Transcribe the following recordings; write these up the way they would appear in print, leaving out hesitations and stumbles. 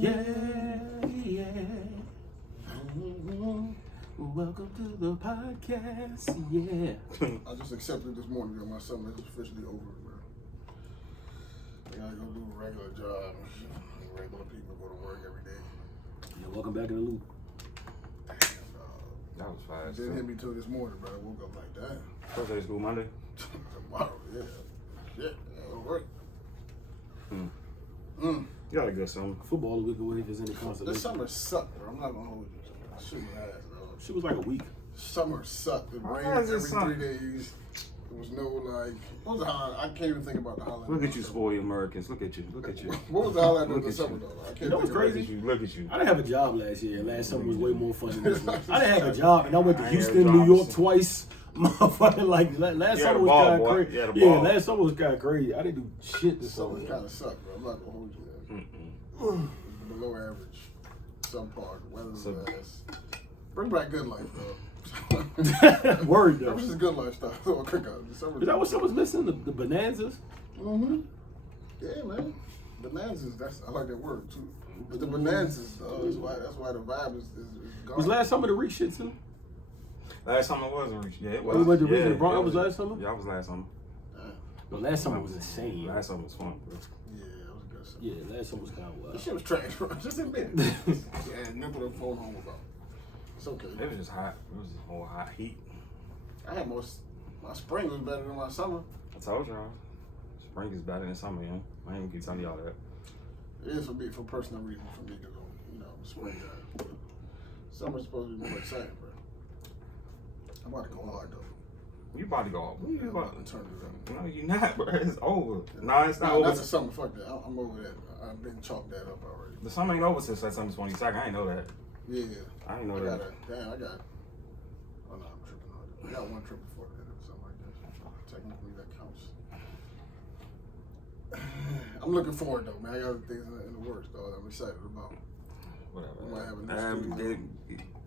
Yeah, yeah. Welcome to the podcast, yeah. I just accepted this morning that my summer is officially over, bro. I gotta go do a regular job. Regular people go to work every day. Yeah, welcome back in the loop. Damn, That was fast. didn't hit me till this morning, bro. I woke up like that. First day of school Monday. Tomorrow, yeah. Shit, that'll work. You got a good summer. Football a week away if there's any This consolation. summer sucked, bro. I'm not gonna hold you. Shooting ass, bro. She was like a week. Summer sucked. It How rained is it every summer? 3 days. There was no like. What was the holiday? I can't even think about the holiday. Look at you, spoiled Americans. Look at you. Look at you. What was the holiday of Look the at summer you. though? I can't You know what's think of it. crazy? Look at you. I didn't have a job last year. Last summer was way more fun than this one. I didn't have a job, and I went to I ain't had a Houston, job New York since- twice. Motherfucking like last You had summer a was ball, kind of boy. crazy. You had a Yeah, ball. last summer was kind of crazy. I didn't do shit this Summer summer. kind of sucked, bro. I'm not gonna hold you there. Below average. Subpar. Weather was So- ass. Bring back good life, bro. Word That though. was just good lifestyle. So I'll cook out. Is that what someone's missing? The bonanzas? Mm-hmm. Yeah, man. Bonanzas. I like that word too. But the bonanzas, that's why the vibe is gone. Was last summer the Reach shit too? Last summer wasn't reach. Yeah, it was. We went to yeah, Reach Bronx. yeah. That was last summer? Yeah, that was last summer. No, last summer was insane. Last summer was fun, bro. Yeah, that was good. Stuff. Yeah, last summer was kind of This wild. shit was trash, bro. Just admit it. Yeah, nipple the phone home about. It's okay. It was just hot. It was just more hot heat. I had my spring was better than my summer. I told y'all. Spring is better than summer, you know. I ain't gonna keep telling y'all that. It is for me, for personal reasons, for me, because I'm a spring guy. But summer's supposed to be more exciting, bro. I'm about to go hard though. You about to go off. I'm about to turn it up. No, you not, bro. It's over. Nah, it's not over. That's the summer. Fuck that. I'm over that. I've been chalked that up already. The summer ain't over since September 22nd. I ain't know that. Yeah. I ain't know I that. got it. Damn, I got. Oh no, I'm tripping on it. I got one trip before that or something like that. Technically, that counts. I'm looking forward though, man. I got other things in the works though that I'm excited about. Whatever. We might have a new studio.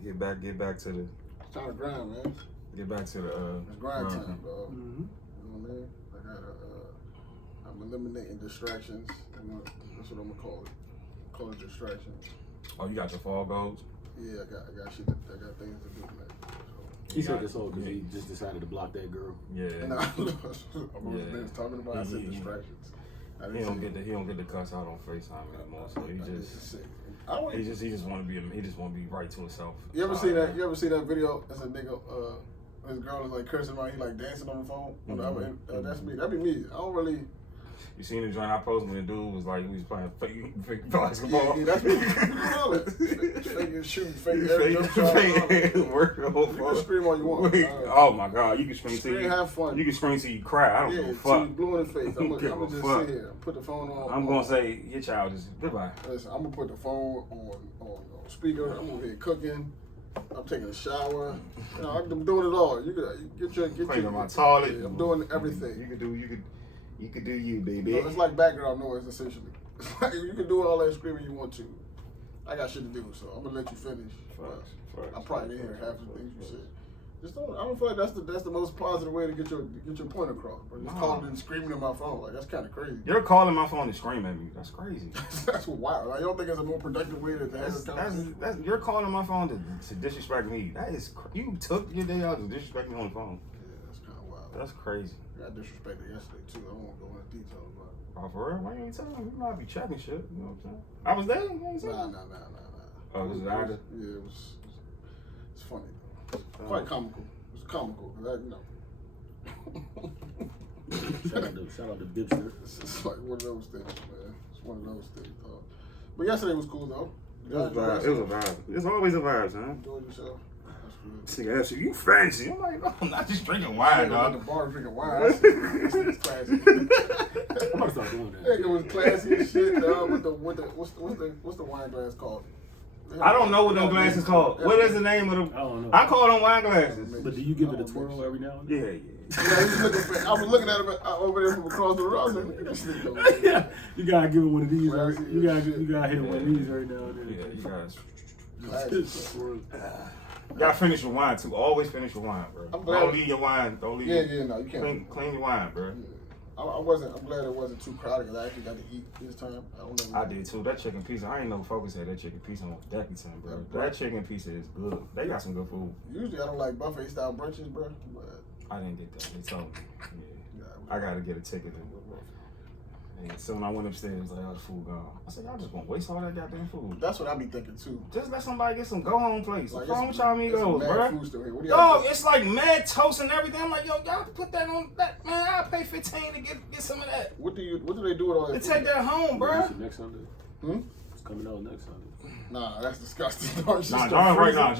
Get back to the Trying to grind, man. get back to the It's grind time, bro. Mm-hmm. You know what I mean? I got I'm eliminating distractions. That's what I'm gonna call it. Call it distractions. Oh, you got your fall goals? Yeah, I got shit. I got things to do, man. He said this all because he just decided to block that girl. Yeah. And I was talking about. I said He- distractions. I He didn't don't say- get to cuss out on FaceTime anymore. So I didn't say it. I don't- he just want to be right to himself. You ever see that? You ever see that video? That's a nigga. His girl is like cursing him out. He like dancing on the phone. On the other end. That's me. That'd be me. I don't really. You seen the joint I posted when the dude was like he was playing fake basketball. Yeah, that's me. Fake shooting, fake air jump shot. Work the whole You can scream all you want. Wait, oh my god, you can scream till you have fun. You can scream till you cry. I don't Yeah, give a till fuck. you blue in the face. I'm Give gonna a just fuck. sit here, put the phone on. I'm gonna say your child is goodbye. Listen, I'm gonna put the phone on speaker. I'm over here cooking. I'm taking a shower. You know, I'm doing it all. You get your Cleaning my toilet. Yeah, I'm doing everything. You could do you, baby. You know, it's like background noise essentially. It's like you can do all that screaming you want to. I got shit to do, so I'm gonna let you finish. Facts. I probably didn't hear half the things you said. Just don't. I don't feel like that's the most positive way to get your point across. But just calling and screaming in my phone, like that's kind of crazy. You're calling my phone to scream at me. That's crazy. That's wild. Like, you don't think it's a more productive way to have this conversation? You're calling my phone to disrespect me. That is you took your day out to disrespect me on the phone. Yeah, that's kind of wild. That's crazy. I got disrespected yesterday too. I won't go into details about it. Oh, for real? Why you ain't telling me? You might be checking shit. You know what I'm saying? I was there. You know what I'm saying? Nah. Oh, was it either? Yeah, it's funny though. Quite comical. It's comical because Shout out to Dipster. it's like one of those things, man. It's one of those things, dog. But yesterday was cool though. It was a vibe. It's always a vibe, man. Enjoyed yourself. That's good. See, that's you fancy. I'm like, no, I'm not just drinking wine, At the dog. bar drinking wine. It's classy. I'm gonna start doing that. It was classy as shit, dog. What's the wine glass called? I don't know what them glasses called. What is the name of them? I don't know. I call them wine glasses. But do you give it a twirl every now and then? Yeah. Yeah, I was looking at him over there from across the road. I was like, look at this nigga over there. Yeah, you gotta give it one of these. Classy You gotta as shit. hit one of these right now and then. Yeah, you guys. Classy. You gotta finish your wine too. Always finish your wine, bro. I'm glad- Don't leave your wine. Don't leave. Yeah, no, you can't. Clean your wine, bro. I'm glad it wasn't too crowded because I actually got to eat this time. I did too. That chicken pizza, I ain't never focused at that chicken pizza on Deckerton, bro. That chicken pizza is good. They got some good food. Usually I don't like buffet style brunches, bro. But I didn't get that. They told me. Yeah. I gotta get a ticket. And so when I went upstairs, it was like, oh, the food gone. I said, y'all just gonna waste all that goddamn food. That's what I be thinking too. Just let somebody get some go home place. Like, What's wrong with y'all amigos, bro? Dog, it's like mad toast and everything. I'm like, yo, y'all put that on that, man. I'll pay $15 to get some of that. What do they do with all that? They take that home, bro. Next Sunday. It's coming out next Sunday. Nah, that's disgusting. John is right. John is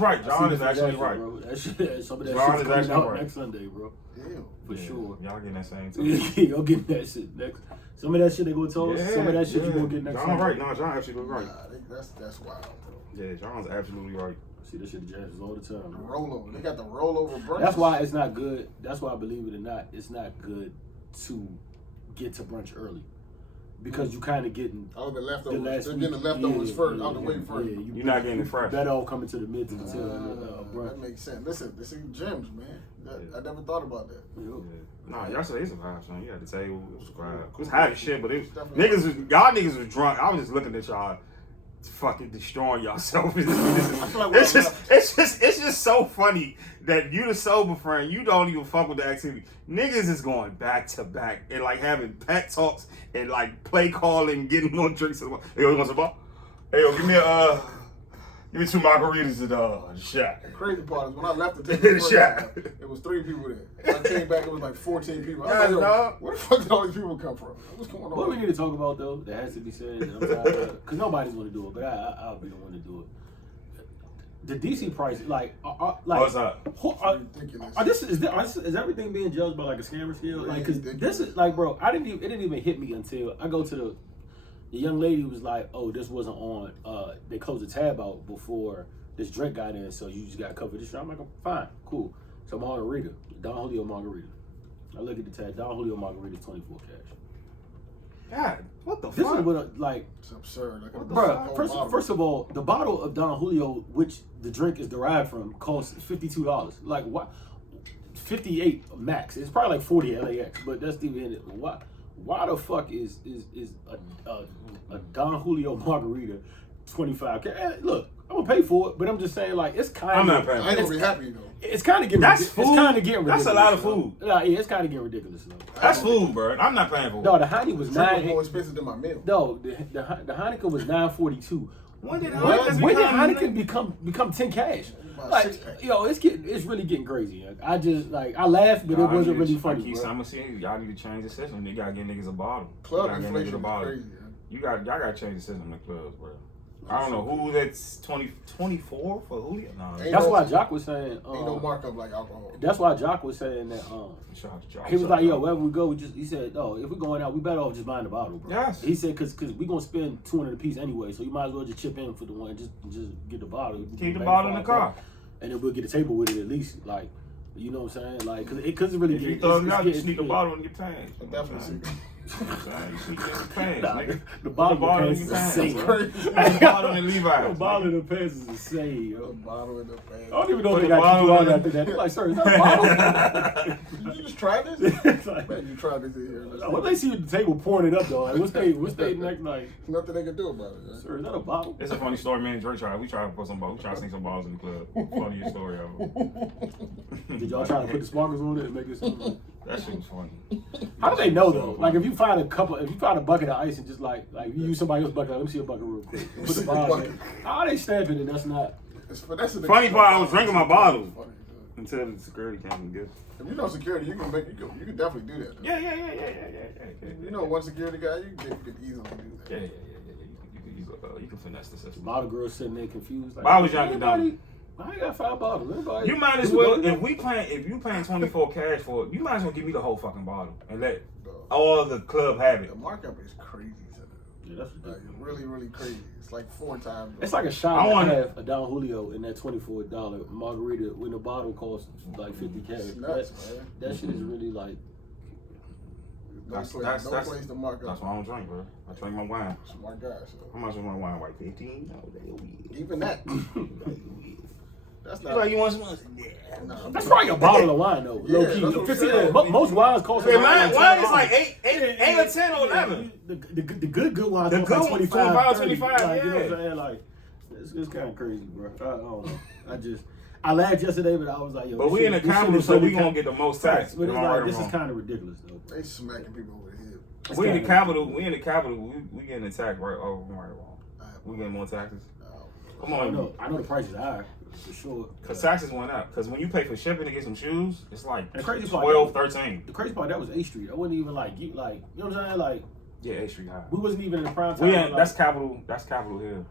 right. John is actually right. Bro. Some of that John shit's is coming actually out right. next Sunday, bro. Damn. For sure. Y'all getting that same too. Y'all getting that shit next. Some of that shit they gonna tell us. Some of that shit you gonna get next John Sunday. right. No, John absolutely right. Nah, that's wild, bro. Yeah, John's absolutely right. See that shit Jazz all the time. Bro. Rollover. They got the rollover brunch. That's why it's not good. That's why, believe it or not, it's not good to get to brunch early. Because you kind of getting the leftovers. They're getting the leftovers first, out the way first. Yeah, You're not getting it fresh. That all coming to the mid to the tail brunch. That makes sense. Listen, this is gyms, man. I never thought about that. Yeah. Nah, y'all said it's a vibe, son. You had to table. It was a vibe. It was hot as shit, but it was y'all niggas was drunk. I was just looking at y'all fucking destroying yourself. It's just so funny that you the sober friend, you don't even fuck with the activity. Niggas is going back to back and like having pet talks and like play calling, getting more drinks. Hey, yo, you want some ball? Hey, yo, give me 2 margaritas and a shot. The crazy part is when I left the table, it was 3 people there. When I came back, it was like 14 people. I was like, where the fuck did all these people come from? What's going on? What we need to talk about though, that has to be said, because nobody's gonna do it, but I'll be the one to do it. The DC price, like what's up? Ridiculous. Is everything being judged by like a scammer scale? Like, cause this is like, bro, it didn't even hit me until I go to the young lady was like, oh, this wasn't on. They closed the tab out before this drink got in, so you just got to cover this. I'm like, fine, cool. So margarita, Don Julio margarita. I look at the tab, Don Julio margarita, 24 cash. God, what the This fuck? is what like. It's absurd. Like, bro, first of all, the bottle of Don Julio, which the drink is derived from, costs $52. Like what? 58 max. It's probably like 40 LAX, but that's even in it. Why the fuck is a Don Julio margarita 25? Look, I'm gonna pay for it, but I'm just saying, like, it's kind of. I'm not paying. I ain't gonna be happy though. It's kind of getting. That's food. It's kind of getting ridiculous. That's a lot of food. Yeah, it's kind of getting ridiculous though. That's food, bro. I'm not paying for it. No, the Heineken was more expensive than my meal. No, the Heineken was $9.42. When did Heineken become 10 cash? Like, yo, it's really getting crazy. I laughed, but it wasn't really funny. I'm saying y'all need to change the system. You gotta get niggas a bottle. Club inflation is crazy. Y'all gotta change the system in the clubs, bro. I don't know who that's 24 for Julio. No, that's why Jock was saying. Ain't no markup like alcohol. That's why Jock was saying that. He was like, yo, wherever we go, he said, oh, if we're going out, we better off just buying the bottle, bro. Yes. He said, cause we gonna spend $200 a piece anyway, so you might as well just chip in for the one, just get the bottle. Keep the bottle in the car, and then we'll get a table with it at least, like. You know what I'm saying? Like, cause it's really. If you throw it out, you sneak a bottle in your pants. Definitely. You sneak in your pants, nigga. The bottle in the pants is insane. The bottle in Levi's. The bottle in the pants is insane, yo. The bottle in the pants. I don't even know if they got you on after that. They're like, sir, is that a bottle? Did you just try this? Like, man, you tried this in here. What they see at the table pouring it up though? Like, what's they next like? Nothing they can do about it. Right? Sir, is that a bottle? It's a funny story, man. Drake tried. We tried to put some bottles. We tried to sneak some bottles in the club. Funniest story ever. Did y'all try to put the sparkles on it and make it something? That shit was funny. How do they know though? Like, if you find a bucket of ice and just like you use somebody else's bucket, let me see a bucket real quick. Put the bottle in. How they stamping it? That's not. Funny part, I was drinking my bottle until the security came and get it. If you know security, you can definitely do that. Though. Yeah. You know, one security guy, you can easily do that. Yeah. You can finesse the system. A lot of girls sitting there confused. Like, why was y'all down? I got 5 bottles. Everybody, you might as well, if you paying 24 cash for it, you might as well give me the whole fucking bottle and let all the club have it. The markup is crazy. Yeah, that's like really, really crazy. It's like 4 times. It's like a shot and a half a Don Julio in that $24 margarita when the bottle costs like 50 cash. That shit is really like. That's no place to mark up. That's why I don't drink, bro. I drink my wine. Smart guy. So. How much is my wine? Like 15? No, even that. That's He's not. like, you want some? Yeah. No. That's probably a bottle of wine though. Yeah, Low that's key. what I'm 15, saying. most wines cost Yeah, around wine is $10. like 8 or 10 or 11. The good wines The cost like good 25, 25, like, you know what yeah. I'm saying? Like, it's kind of crazy, bro. I don't know. I laughed yesterday, but I was like, yo. But we in the capital, so we gonna get the most tax. But it's like, this is kind of ridiculous though. They smacking people over the head. We in the capital. We getting attacked right over right wrong. We getting more taxes. Come on, I know the price is high for sure. Cause taxes went up. Cause when you pay for shipping to get some shoes, it's like the crazy part, 12, 13. The crazy part that was A Street. I wouldn't even like you know what I'm saying? Like Yeah, A Street high. we wasn't even in the prime time. We ain't, that's capital. That's Capitol Hill.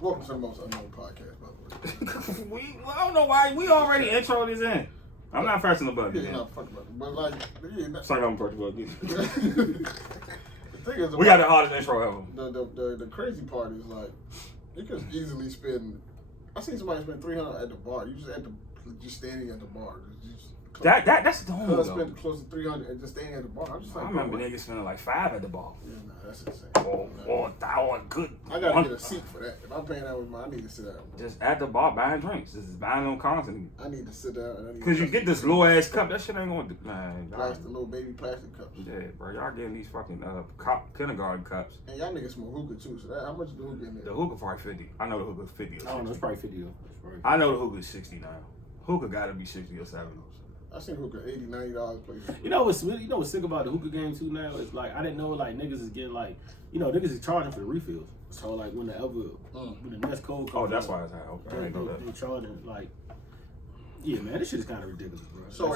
Welcome to the most unknown podcast, by the way. I don't know why we already intro this in. I'm not pressing the button. Yeah, you're not fucking about it. But like, It's like I'm pressing the button. The thing is, We got the hardest intro ever. The crazy part is like, you could easily spend. I seen somebody spend $300 at the bar. You just standing at the bar. That's the only I though. spent close to $300 and just standing at the bar. I'm just like, I remember niggas spending like $5 at the bar. Yeah, nah, that's insane. Or a good. I gotta get a seat for that. If I'm paying that with I need to sit down. Just at the bar buying drinks. Just buying them constantly. I need to sit down. And I need Cause to you get this little ass cup. That shit ain't gonna do. Man, plastic, little baby plastic cups. yeah, bro. Y'all getting these fucking kindergarten cups. And y'all niggas smoke hookah too. So how much is the hookah in there? The hookah probably 50. I know the hookah's 50 or 60. I don't know. It's probably 50 though. I know the hookah's 60 now. Hookah gotta be 60 or 70. I seen hookah $80, $90 places. You know what's sick about the hookah game too now? It's like I didn't know like niggas is getting like niggas is charging for the refills. So like when the next code comes Oh, that's out, why it's high. Okay, I didn't know that. they charging like man, this shit is kind of ridiculous, bro. So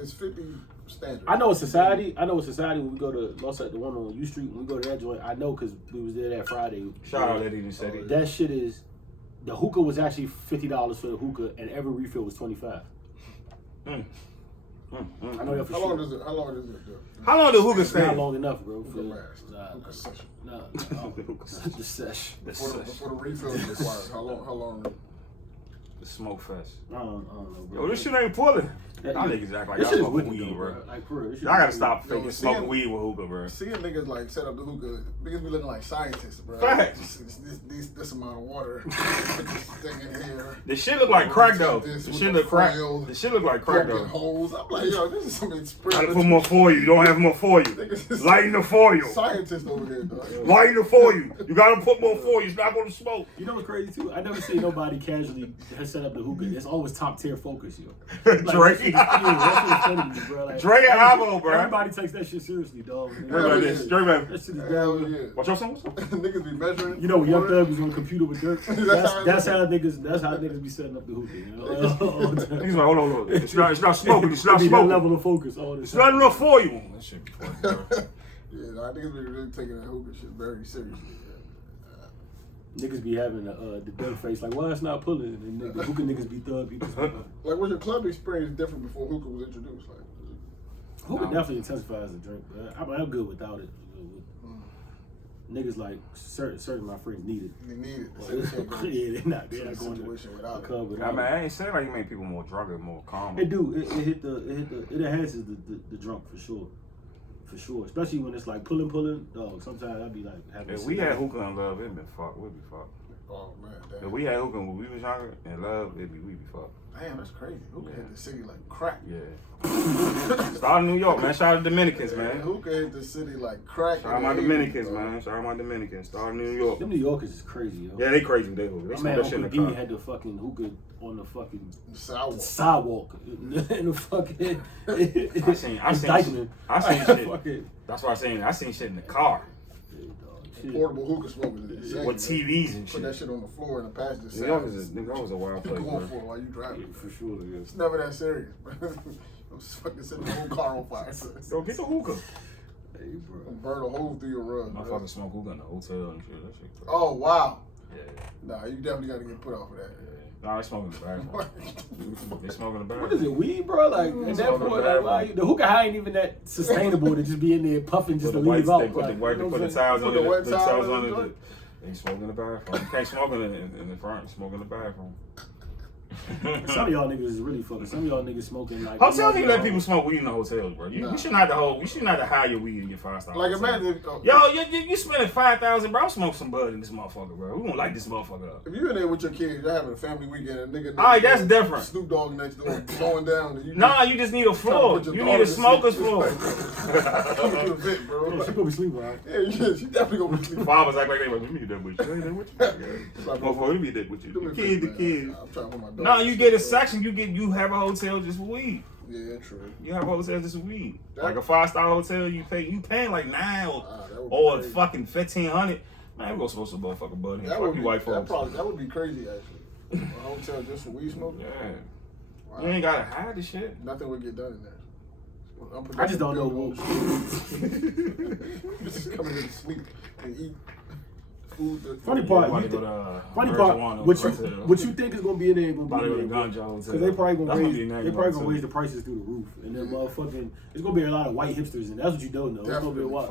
it's 50 standard. I know a society when we go to the one on U Street, when we go to that joint, I know because we was there that Friday. Shout out Eddie and City. That shit is, the hookah was actually $50 for the hookah and every refill was $25. I know that for How sure. long does it do? How long the hookah It's not stay? long enough, bro. For Hookah session. the sesh. Before the refill is required. How long? The smoke fest. I don't know, bro. Yo, this shit ain't pulling. Y'all niggas act like y'all smoking weed, bro. Like, for real, this shit Y'all gotta is stop Yo, faking smoking weed with hookah, bro. Seeing niggas like set up the hookah, niggas be looking like scientists, bro. Facts. This amount of water. This thing in here. This shit look like crack though. This This with shit the look crack. foil, This shit look like crack Broken though. holes. I'm like, yo, this is some experiment. Gotta put more for you. You don't have more for you. Lighten the foil. Scientist over here, dog. Lighten the foil. You gotta put more for you. It's not gonna smoke. You know what's crazy too? I never seen nobody casually set up the hookah. It's always top tier focus, yo. Like, Drake. that's what's funny to me, bro. Like, Drake and Avo, bro. Everybody takes that shit seriously, dog. Drake like this. Drake like That shit is Hell down. yeah. What's your song? Niggas be measuring. You know, when Young water. Thug was on the computer with Dirk. That's how niggas be setting up the hookah. You know? He's like, hold on. It's not smoking. It's not Be that smoking. level of focus all this It's not enough for you. That shit be funny, bro. Yeah, nah, niggas be really taking that hookah shit very seriously. Niggas be having the Dirk face like, why it's not pulling? And the hookah niggas be thug. Like, was your club experience different before hookah was introduced? Like, Hookah definitely intensifies the drink. I'm good without it. Niggas like certain of my friends need it. they need it. Yeah, they're not going situation to without it. cover. I mean, I ain't saying like you make people more drunk and more calm. It do. It enhances the drunk for sure. For sure. Especially when it's like pulling. Dog, sometimes I'd be like having. If we had hookah and love, it'd been fucked. We'd be fucked. Oh man, damn. If we had hookah when we was younger and love, we'd be fucked. Damn, that's crazy. Hookah hit the city like crack. Yeah. Start in New York, man. Shout out to Dominicans, man. Hookah hit the city like crack. Shout out my Dominicans, man. Shout out my Dominicans. Start in New York. Them New Yorkers is crazy, yo. Yeah, they crazy. They hookah. They My smoke man that shit in Uncle the D car. had the fucking hookah on the fucking Sour. sidewalk in the fucking. I seen Dykeman. shit. Fucking. That's why I seen shit in the car Portable hookah smoking is insane. with TVs and Put that shit. shit on the floor in the passenger side. New York is a wild place, Going bro. for it while you driving. For sure, yeah. It's never that serious, bro. I'm just fucking setting the whole car on fire. Go get the hookah. Hey, bro. Burn a hole through your rug. My bro. fucking smoke hookah in the hotel and shit. That shit crazy. Oh wow. Yeah. Nah, you definitely got to get put off of that. Nah, they smoking in the bathroom. They smoking in the What is bathroom. it, weed, bro? Like, at that point, like, why the hookah high ain't even that sustainable to just be in there puffing just to leave out. They put the towels Put under the wet the towels towels under under the the. They smoking in the bathroom. You can't smoke in the front. You smoke in the bathroom. Some of y'all niggas is really fucking. Some of y'all niggas smoking like. Hotels ain't let people smoke weed in the hotels, bro. You shouldn't have to hold. You shouldn't have to hide your weed in your 5-star. Like hotel. imagine, you spending $5,000, bro. I'm smoking some bud in this motherfucker, bro. We gonna light this motherfucker up. if you in there with your kids, you're having a family weekend, and nigga. All right, that's different. Snoop Dogg next door, slowing down. And You just need a floor. You need a smoker's floor. Coming to the vent, bro. Yeah, she gonna be sleeping, right? Yeah, she definitely gonna be sleeping. Fathers act like they like, we need that with you. Ain't that with you? Motherfucker, we need that with you. The kid. I'm trying to put my dog. No, you get a section. You have a hotel just for weed. Yeah, true. You have a hotel just for weed. Like a 5-star hotel, you paying like $9 or crazy. fucking $1,500. Man, we go smoke some motherfucking bud here. That Fuck would you be white folks. That would be crazy actually. A hotel just for weed smoke. Yeah. Wow. You ain't gotta hide the shit. Nothing would get done in there. I just don't know. Just coming in to sleep and eat food. Funny part, what you think is gonna be in there gonna be in there, because they probably gonna raise the prices through the roof, and then motherfucking it's gonna be a lot of white hipsters, and that's what you don't know. It's gonna be a lot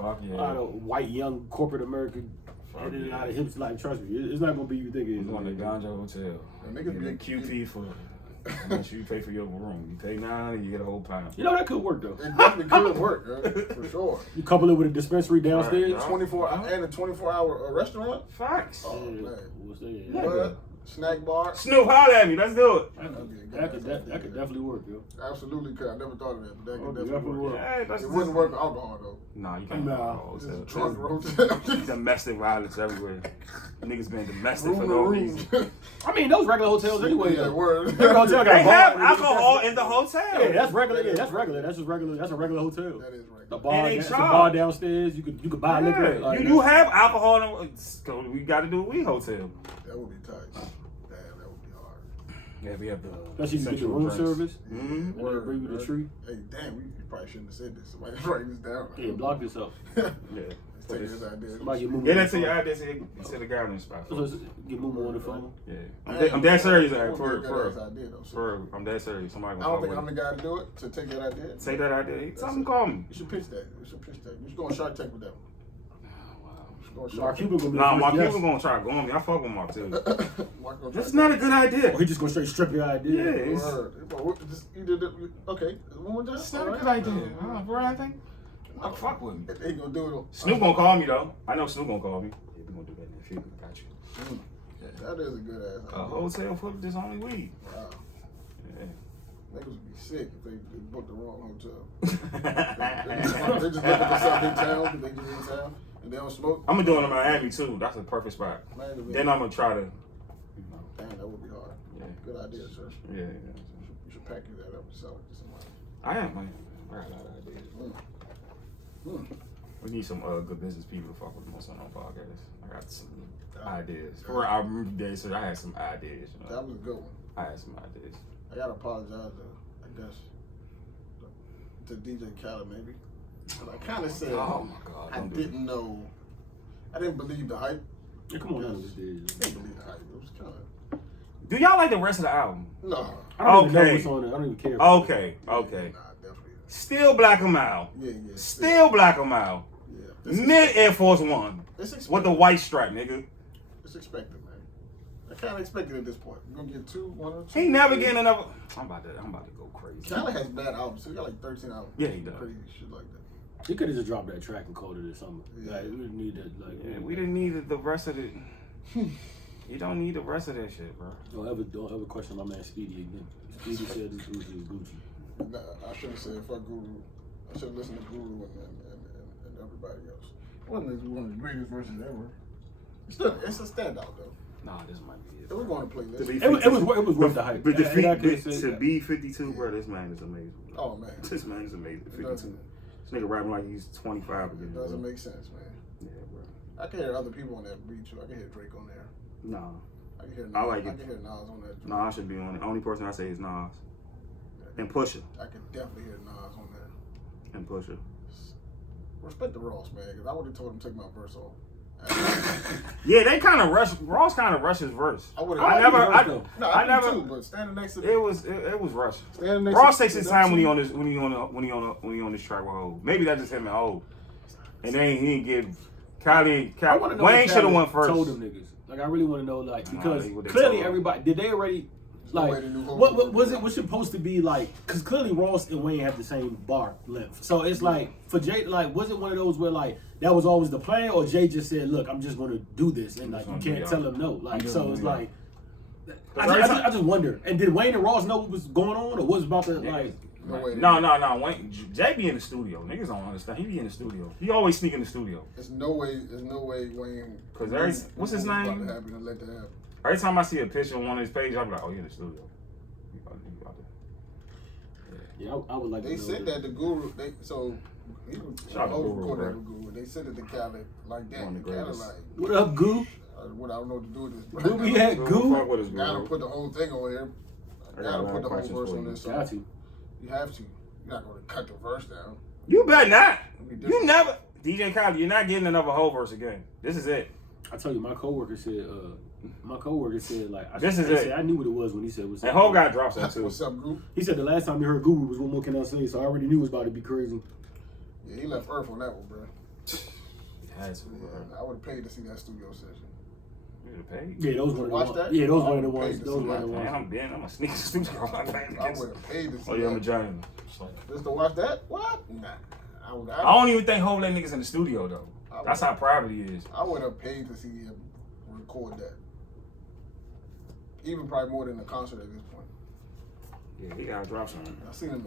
of white young corporate American and then a lot of hipsters. Like, trust me, it's not gonna be you think it is. It's on the Ganja Hotel. Niggas Get be QP for unless you pay for your room. You pay $9, you get a whole pound. You know that could work though. It definitely could work, for sure. You couple it with a dispensary downstairs. 24-hour restaurant. Facts. Oh man. What's that? What? Snack bar. Snoop, holler at me. Let's do it. That could definitely work, yo. Absolutely could. I never thought of that, but that could Okay, definitely work. Yeah, It wouldn't work with alcohol though. Nah, you can't. Nah. This is a drunk hotel. Domestic violence everywhere. Niggas been domestic for no reason. I mean, those regular hotels anyway. Yeah, word. Every hotel got They a bar have in it. alcohol in the hotel. Yeah, that's regular. Yeah, that's regular. That's just regular. That's a regular hotel. That is right. The bar, And they that's the charge. bar downstairs. You could buy liquor. Like, you have alcohol in the, we got to do a weed hotel. That would be tight. Damn, that would be hard. Yeah, we have the especially if you get the room service. And they bring you the tree. Hey, damn, we probably shouldn't have said this. Somebody write this down. Yeah, block this up. Yeah. Let's take this idea. Somebody get Moo Get into your ideas to the gathering spot. So get Moo on the phone. Yeah. I'm dead serious, That for would be a good-ass idea, though, so. I'm dead serious. Somebody I gonna don't think fuck I'm the guy to do it, to take that idea. say that idea. Something call me. You should pitch that. You should go on Shark Tank with that one. Mark Cuban gonna be Nah, the Mark first Cuban gonna try to go on me. I fuck with Mark too. guest. That's not a good idea. Or he just gonna straight strip your idea. Yeah, it's Okay, one more time. it's not a good idea. For anything. I fuck with me. They ain't gonna do it on. Snoop gonna call me though. I know Snoop gonna call me. Yeah, we gonna do that in the future. I got you. That is a good ass. A hotel for this only weed. Wow. Yeah. Niggas would be sick if they booked the wrong hotel. They just looking for something in town, they just in town, and they don't smoke. I'm gonna do it in Miami too. That's a perfect spot. Man, Then I'm gonna try to. damn, that would be hard. Yeah. Good idea, sir. Yeah. You should package that up and sell it to somebody. I am, man. I got a lot of ideas. We need some good business people to fuck with us on our podcast. I got some ideas. For our day, so I had some ideas. You know? That was a good one. I had some ideas. I gotta apologize I guess, to DJ Khaled maybe. But I kind of said, Oh my God! I didn't know, I didn't believe the hype. Yeah, come on, I now, didn't believe the hype. It was kind of, Do y'all like the rest of the album? no. I don't even know Okay. what's on it. I don't even care. Okay. Nah, definitely not. Still black 'em out. Yeah. Still black 'em out. Yeah. Mid Air Force One It's with expected. the white stripe, nigga. It's expected, man. I kind of expected at this point. We're gonna get one or two. He never getting another. I'm about to go crazy. Khaled has bad albums. So he got like 13 albums. Yeah, he does. Crazy shit like that. He could have just dropped that track and called it or something. Yeah. Like, we didn't need that. Like, Yeah, we didn't need the rest of it. You don't need the rest of that shit, bro. Don't ever question my man Speedy again. Speedy said this Gucci is Gucci. Nah, I should have said fuck Guru. I should have listened to Guru and everybody else. One of the greatest verses ever. It's a standout though. Nah, this might be it. So we're going to play this. It was worth the hype. But And I could say to that. be 52, bro, this man is amazing. Bro. Oh man, This man is amazing. It 52. doesn't- This nigga rapping like he's 25 again. it doesn't bro. make sense, man. Yeah, bro. I can hear other people on that beat too. I can hear Drake on there. Nah. I can hear Nas. I like it. I can hear Nas on that. Nas should be on it. Only person I say is Nas. And Pusha. I can definitely hear Nas on there. And Pusha. Respect the Ross, man, because I would have told him to take my verse off. Yeah, they kind of rush. Ross kind of rushed his verse. I would I have. never. No, I I never. too, but standing next to It was rushed. standing next Ross to takes his time when he on this track with Hov. Maybe that's just him and Hov. And then he didn't give I wanna know Wayne if should have Khaled went first. told them niggas. Like, I really want to know, like, because what they clearly told everybody did they already Like, way the new Hov what verse was it? out. Was supposed to be like? Because clearly Ross and Wayne have the same bar length. So it's like for Jay, like, was it one of those where like that was always the plan, or Jay just said, "Look, I'm just gonna do this," and like you can't tell him no. Like, so it's like. I just wonder. And did Wayne and Ross know what was going on, or was about to like? No. Wayne, Jay be in the studio. Niggas don't understand. He be in the studio. He always sneak in the studio. There's no way Wayne. Because what's his name? About to happen and let that happen. Every time I see a picture on one of his pages, I'm like, oh, he in the studio. Yeah, I would like. They to know said that the Guru. He was Shout out to Guru, recorded bro. with Guru. They said that the Khaled like that. One of the Khaled greatest. like. What up, Goo? What I don't know what to do with this. Bro. Goo, we had Fuck Goo. with us, Gotta bro. put the whole thing on here. Gotta put the whole verse on this song. Got to. You have to. You're not gonna cut the verse down. You better not. Be You different. never. DJ Khaled, you're not getting another whole verse again. This is it. I tell you, my coworker said like, This is it. I knew what it was when he said what's And up. whole guy drops that too. What's up, Guru? He said the last time you heard Guru was "What More Can I Say," so I already knew it was about to be crazy. Yeah, he left Earth on that one, bro. Has to, bro. Yeah, I would have paid to see that studio session. You paid? Yeah, those were the Watch ones. that? Yeah, those I were the would've ones. paid to Those see were that. the Man, ones. I'm a sneak studio. I would have paid to see Oh, yeah, I'm a that. giant. Just to watch that? What? Nah. I don't even think Hov let niggas in the studio though. That's how private he is. I would have paid to see him record that. Even probably more than the concert at this point. Yeah, he gotta drop something. I seen him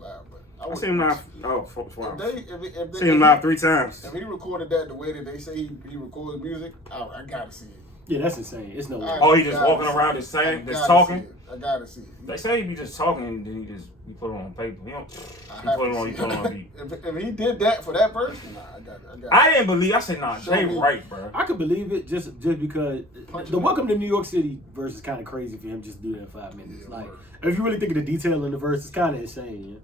live, but I seen him live. Oh, four If they seen him live 3 times. If he recorded that the way that they say he records music, I gotta see it. Yeah, that's insane. It's no way. Oh, he just walking around just saying, just talking. I gotta see it. They say he be just talking and then he put it on paper. He don't. He put it on a beat. If he did that for that verse, nah, I got it. I didn't believe. I said, nah, Show Jay me. right, bro. I could believe it just because the Welcome to New York City verse is kind of crazy for him just to do that in 5 minutes. Yeah, like, word. if you really think of the detail in the verse, it's kind of insane.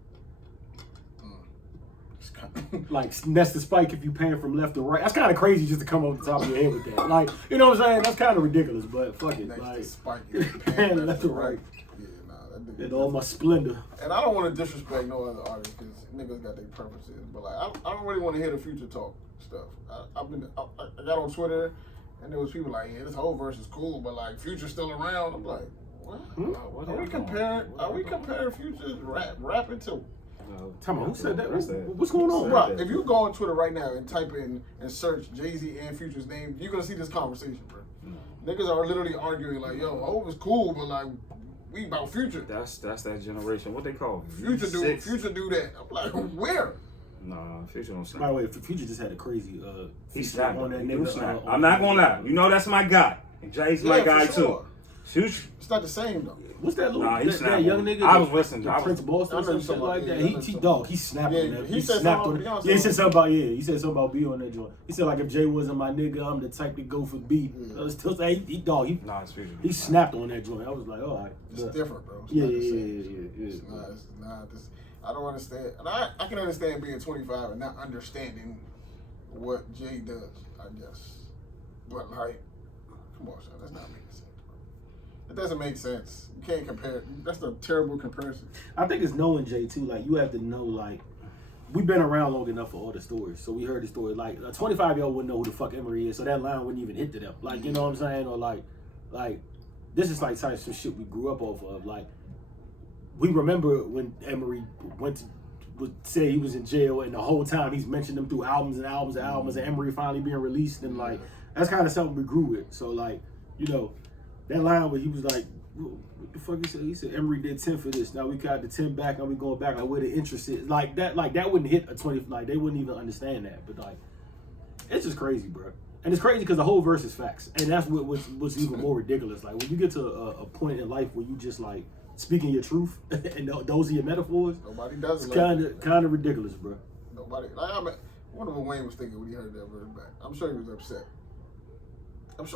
Like, that's the spike if you pan from left to right. That's kind of crazy just to come off the top of your head with that. Like, you know what I'm saying? That's kind of ridiculous, but fuck it. Next Like, to Spike, pan left to right. Yeah, nah, that In all my splendor. And I don't want to disrespect no other artists because niggas got their preferences. But like, I don't really want to hear the Future talk stuff. I got on Twitter and there was people like, yeah, this whole verse is cool, but like Future's still around. I'm like, what? Are we comparing Future's rapping to? Tell me, who said that? What's that? What's going on? Bro, if you go on Twitter right now and type in and search Jay-Z and Future's name, you're gonna see this conversation, bro. Niggas are literally arguing like, yo, Hov is cool, but like, we about Future. That's that generation. What they call it? Future do that. I'm like, where? Nah, Future don't snap. By the way, Future just had a crazy He feature snapped on that He nigga. snap. I'm not gonna lie. You know that's my guy. And Jay's my Yeah, guy for sure. too. Future. It's not the same though. What's that little Nah, he that snapped young on nigga? it. I was listening. the I was- Prince Boston I or know some shit somebody- like that. yeah, I know He somebody. he snapped Yeah, on that. he said snapped something on about it. Yeah, he Beyonce. said something about he said something about B on that joint. He said like if Jay wasn't my nigga, I'm the type to go for B. Yeah. Still say he Nah, it's Future. he snapped on that joint. I was like, all right. It's But- different, bro. It's Yeah, not the yeah, same. yeah. It's not this. I don't understand. And I can understand being 25 and not understanding what Jay does, I guess. But like, come on, son, that's not making sense, bro. It doesn't make sense. You can't compare. That's a terrible comparison. I think it's knowing Jay too. Like you have to know like. We've been around long enough for all the stories, so we heard the story. Like a 25-year-old wouldn't know who the fuck Emery is, so that line wouldn't even hit to them. Like you know what I'm saying, or like this is like type some shit we grew up off of. Like we remember when Emery would say he was in jail, and the whole time he's mentioned them through albums and albums and albums, and Emery finally being released, and like that's kind of something we grew with. So like you know that line where he was like. What the fuck he said? He said Emery did 10 for this. Now we got the 10 back. Now we going back. Like where the interest is. Like that wouldn't hit a 20. Like they wouldn't even understand that. But like, it's just crazy, bro. And it's crazy because the whole verse is facts, and that's what's even more ridiculous. Like when you get to a point in life where you just like speaking your truth, and those are your metaphors. Nobody does It's it. kind of ridiculous, bro. Nobody. Like, I wonder what Wayne was thinking when he heard that verse back. I'm sure he was upset. For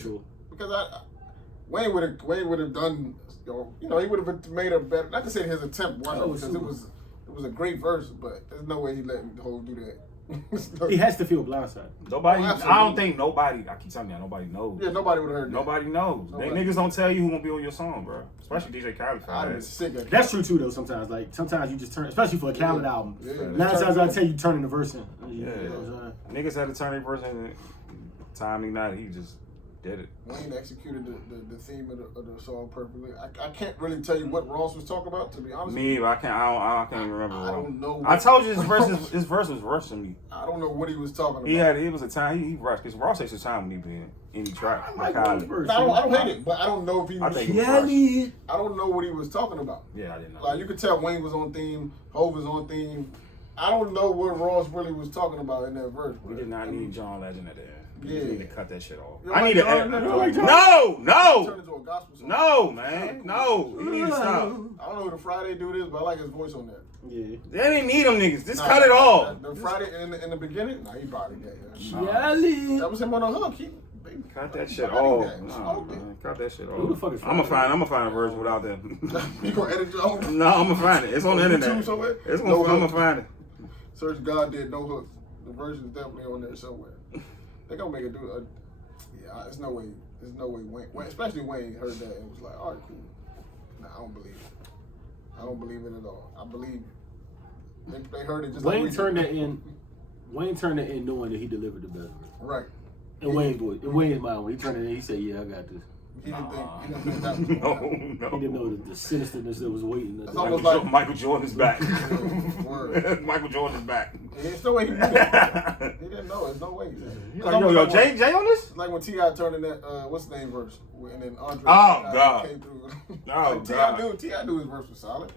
sure. Because Wayne would have done, you know, he would have made a better. Not to say his attempt wasn't, because it was a great verse, but there's no way he let the whole do that. He has to feel blindsided. Nobody. Oh, I don't think nobody. I keep telling you, nobody knows. Yeah, nobody would have heard that. Nobody knows. They niggas don't tell you who gonna be on your song, bro. Especially DJ Khaled. I'd been sick of That's true too, though. Sometimes you just turn, especially for a Khaled album. Yeah. 9 times out of 10, you turning the verse in. Yeah. You know what I'm saying? Niggas had to turn their verse in. Timing night, he just Did it? Wayne executed the theme of the song perfectly. I can't really tell you what Ross was talking about, to be honest. Me, I can't even remember. I don't know. I told you his verse was worse than me. I don't know what he was talking about. It was a time he rushed because Ross takes his time when he be in any track. I don't hate it, but I don't know if he was. I don't know what he was talking about. Yeah, I didn't know. Like you could tell Wayne was on theme, Hov was on theme. I don't know what Ross really was talking about in that verse. We did not need John Legend at the end. You need to cut that shit off. You I need to. Turn into a gospel song. No, man, no. You need to stop. I don't know who the Friday dude is, but I like his voice on that. Yeah. They didn't need them niggas. Just cut it off. The Friday in the beginning, he body that. Charlie. That was him on the hook. Cut that shit off. No, man, cut that shit off. Who the fuck is I'm gonna find a version without them. You gonna edit your own? No, I'm gonna find it. It's on the internet. YouTube somewhere? I'm gonna find it. Search God did no hook. The version is definitely on there somewhere. They gonna make it do a. Yeah, there's no way. There's no way Wayne, especially Wayne, heard that and was like, all right, cool. Nah, I don't believe it. I don't believe it at all. I believe they heard it just Wayne like we turned did. that in. Wayne turned that in knowing that he delivered the best. Right. In Wayne's voice. In Wayne's mind, when he turned it in, he said, "Yeah, I got this." He didn't think that was No. He didn't know the sinisterness that was waiting. That's almost like Michael Jordan's back. Word. Michael Jordan's back. There's no way he knew that. He didn't know. There's no way. Like, yo, Jay on this? Like when T.I. turned in that, what's the name verse? And then Andre God. came through. Oh, God. T.I. knew his verse was solid.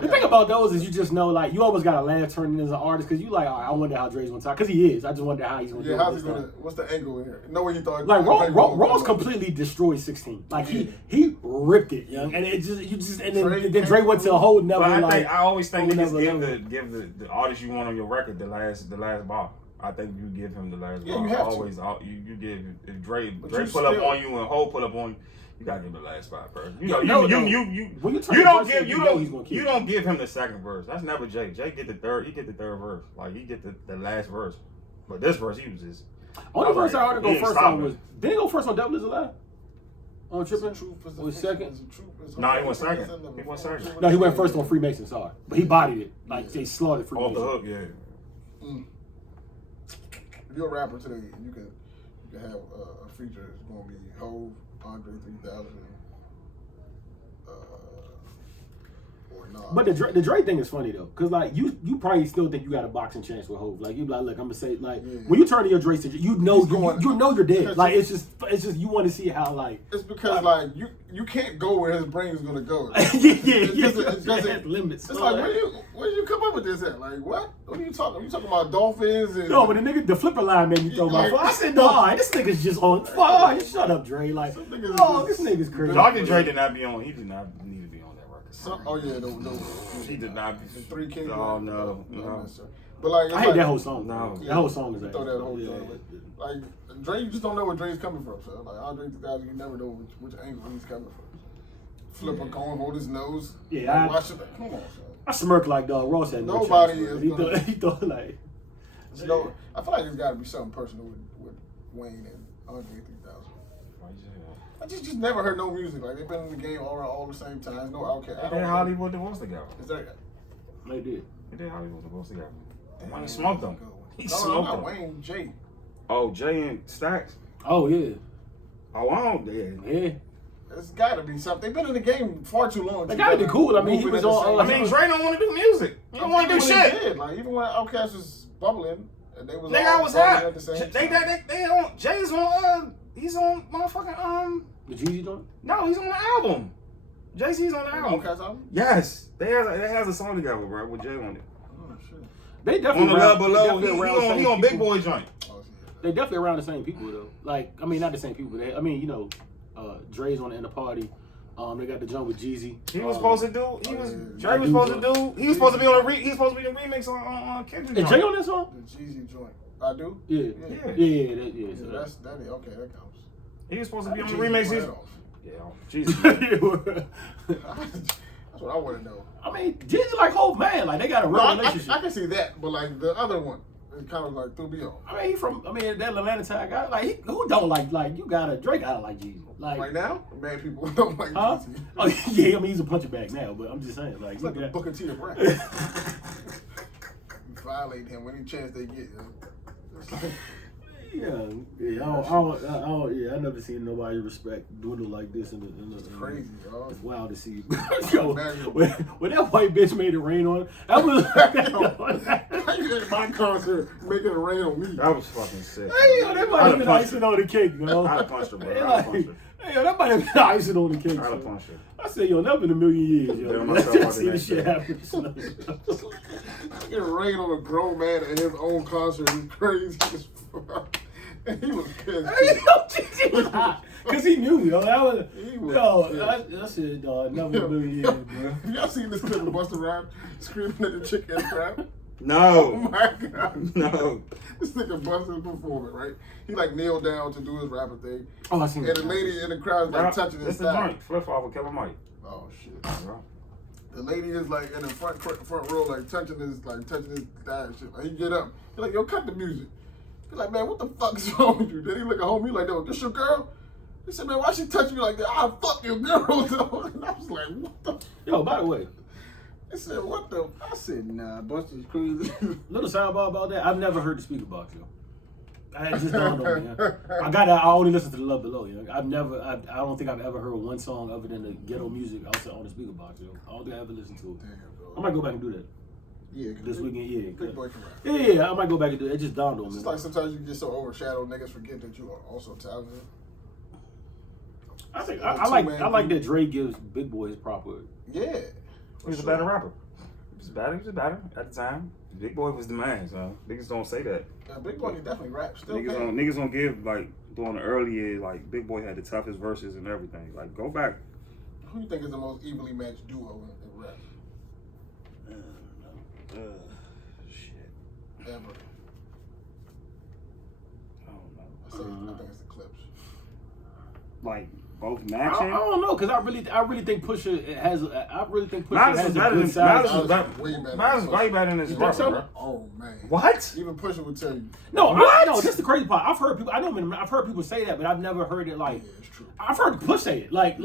The thing about those is you just know, like, you almost got to laugh turning as an artist because you like, all right, I wonder how Dre's going to talk. Because he is. I just wonder how he's going to do it. Yeah, how's he going to, what's the angle in here? No way he thought. Like, Ross completely destroyed 16. Like, he ripped it, young. And it just, and then Dre went to a whole nother, I always think niggas give the artist you want on your record the last bar. I think you give him the last bar. You have always, you give, if Dre you pull up on you and Hov pull up on you, you gotta give him the last spot first. You don't give him the second verse. That's never Jay. Jay get the third. He get the third verse. Like he get the last verse. But this verse, he was just. Only verse I heard to go first on was. Did he go first on Devil Is Alive? On Trippin'? Was second? No, he went second. He went second. No, he went first on Freemason. Sorry, but he bodied it. Like they slaughtered Freemason. Off the hook, yeah. If you're a rapper today, you can have a feature that's going to be Hov, Andre 3000, or not. But the Dre thing is funny though, cause like you probably still think you got a boxing chance with Hov. Like you be like, look, I'm gonna say like when you turn to your Dre, you know you're dead. Like it's just you want to see how like it's because like you can't go where his brain is gonna go. It's limits. It's like where you come up with this at? Like what? What are you talking? You talking about dolphins? And, no, but the flipper line made me throw my phone. I said, no, this nigga's just on fire. Shut up, Dre. Like, this nigga's crazy. Dr. Dre did not be on. He did not need to be on that record. He did not. The Three Kings. Oh no. But like, I hate that whole song. No, that whole song is like, throw that whole thing. Like Dre, you just don't know where Dre's coming from. So like Andre 3000, you never know which angle he's coming from. Flip a cone, hold his nose. Yeah, watch it. Come on, son. I smirk like dog. Ross had no nobody chance. He thought like. No, I feel like there's got to be something personal with Wayne and Andre 3000. I just never heard no music. Like they've been in the game all the same time. There's no Outkast. They did Hollywood Divorce together. Is that? They did. They did Hollywood Divorce together. Wayne smoked them. He smoked no, them. Wayne, Jay. Oh, Jay and Stacks. Oh yeah. Oh, I don't. Yeah. There's got to be something. They've been in the game far too long. They got to be cool. I mean, he was on. I mean, Dre don't want to do music. He don't want to do shit. Like even when Outkast was bubbling, and they was nigga, I was hot. at the same they on. Jay's on. He's on motherfucking The Jeezy joint? No, he's on the album. Jay-Z's on the album. Outkast album? Yes, they has a song together, bro, with Jay on it. Oh shit. They definitely on the Love Below. He on Big Boy joint. They definitely around the same people though. Like, I mean, not the same people. I mean, you know, Dre's on the end of party. They got the joint with Jeezy. He was supposed to do. He was supposed to be on a He was supposed to be the remix on Kendrick. Is Jay on that song? The Jeezy joint. I do. Yeah. So that's that. Okay, that counts. He was supposed to be on the remix. Yeah, Jeezy. That's what I want to know. I mean, Jeezy like Hov, man. Like they got a real relationship. I can see that, but like the other one. It's kind of like threw me off. I mean, that Atlanta type guy. Like, who don't like Drake gotta like Jeezy. Like right now, mad people don't like Jeezy. Oh yeah, I mean he's a puncher bag now, but I'm just saying, like, it's like the Booker T of rap. Violate him any chance they get. I never seen nobody respect doodle like this It's crazy, dog. It's wild to see. Yo, when that white bitch made it rain on, that was my concert making it rain on me. That was fucking sick. Hey, yo, that might have been icing on the cake, yo. I'd have punched her, bro. I'd have punched her. Hey, yo, that might have been icing on the cake. I'd have punched her. I said, yo, never in a million years, yo. Let's see this shit happen. It rain on a grown man at his own concert. He's crazy as fuck. And he was pissed. Because he knew, yo. That was, I said, dog, never in a million years, bro. Y'all seen this clip of Busta Rhymes screaming at the chick at the crowd? No. Oh my God. No. This nigga Busta's performing, right? He like kneeled down to do his rapper thing. Oh, I seen And the lady in the crowd is like touching his thigh. thigh. Joint. Flip off with Killer Mike. Oh shit. The lady is like in the front row, like touching his thigh and shit. Like, he get up. He's like, yo, cut the music. He's like, man, what the fuck is wrong with you? Then he look at homie like, yo, this your girl? He said, man, why she touch me like that? I'll fuck your girl. And I was like, what the? Yo, by the way. He said, what the? I said, nah, Busta's crazy. Little sidebar about that. I've never heard the speaker box, yo. I just dawned on me. I only listen to the Love Below, yo. I don't think I've ever heard one song other than the ghetto music outside on the speaker box, yo. I don't think I ever listened to it. Damn, bro. I might go back and do that. Yeah, this weekend, yeah. Big boy can rap. Yeah, I might go back and do it. It just dawned on me. It's like sometimes you get so overshadowed, niggas forget that you are also talented. I think I like that Dre gives Big Boy his proper. Yeah. He was a better rapper. He was better at the time. Big Boy was the man, so niggas don't say that. Big Boy can definitely rap. Still niggas don't give, like, during the early years, like, Big Boy had the toughest verses and everything. Like, go back. Who do you think is the most evenly matched duo in rap? Shit. Ever. I don't know. I think it's the Clips. Like, both matching? I don't know, because I really think Pusha has. I really think Pusha Miles has is a better good than size. Miles is way better than his think so? rapper. Oh man. What? Even Pusha would tell you. No, no, that's the crazy part. I've heard people. I've heard people say that, but I've never heard it like. Yeah, it's true. I've heard Push say it like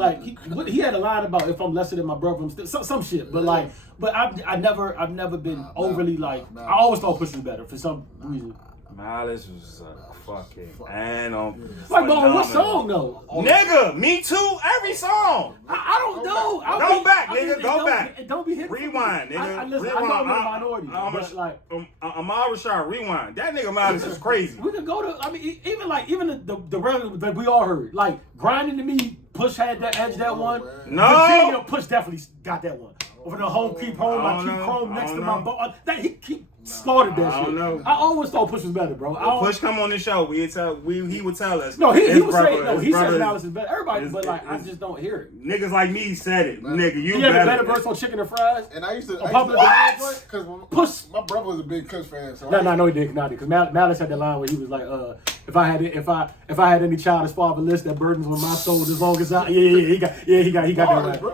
he had a line about if I'm lesser than my brother, I'm still some shit. But like, I've never been overly like. I always thought Push was better for some reason. Miles was fucking animal. Like, but what song though? Nigga, me too. Every song. I don't know. Go back, nigga. Go back. Don't be hitting. Rewind, nigga. Rewind. I know I'm a minority, but like, Amar Rashad, rewind. That nigga Miles is crazy. We could go to. I mean, even the regular that we all heard, like grinding to me. Push had that edge, that one. No. Virginia, Push definitely got that one. Over the home, keep home, I keep home next to my boat. That he keep slaughtered that shit. I don't know. I always thought Push was better, bro. Push come on the show, he would tell us. No, he would say no. He said Malice is better. Everybody, but like I just don't hear it. Niggas like me said it, nigga. You he had a better verse on Chicken and Fries. And I used to what? Because my brother was a big Kush fan. So no, he didn't. Because Malice had that line where he was like, if I had any child as fatherless that burdens on my soul as long as I he got that line.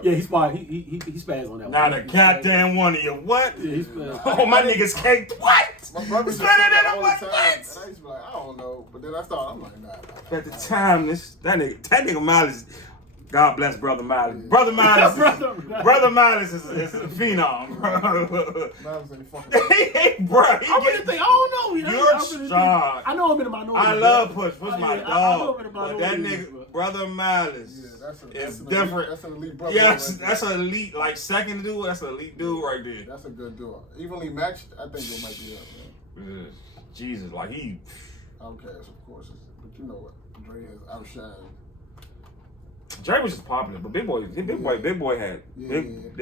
Yeah, he spazzed on that one. Not a goddamn one of you. What? Yeah, he spazzed. Oh, my niggas caked. What? My brother spent it in all a the time. what? And I used to be like, I don't know. But then I thought, I'm like, nah. At the time, that nigga Miles, God bless Brother Miles. Brother Miles is a phenom, bro. Miles ain't fucking. Hey, bro. I don't know. You're strong. I know him in the minority. I love Push. Push my I know dog. him in the But minority. that nigga, Brother Miles, That's different. That's an elite brother. Yes, right that's an elite, like second dude. That's an elite dude right there. That's a good duo. Evenly matched, I think it might be up, man. Jesus, like he. Outcast, of course, but you know what? Dre has outshined. Dre was just popular, but Big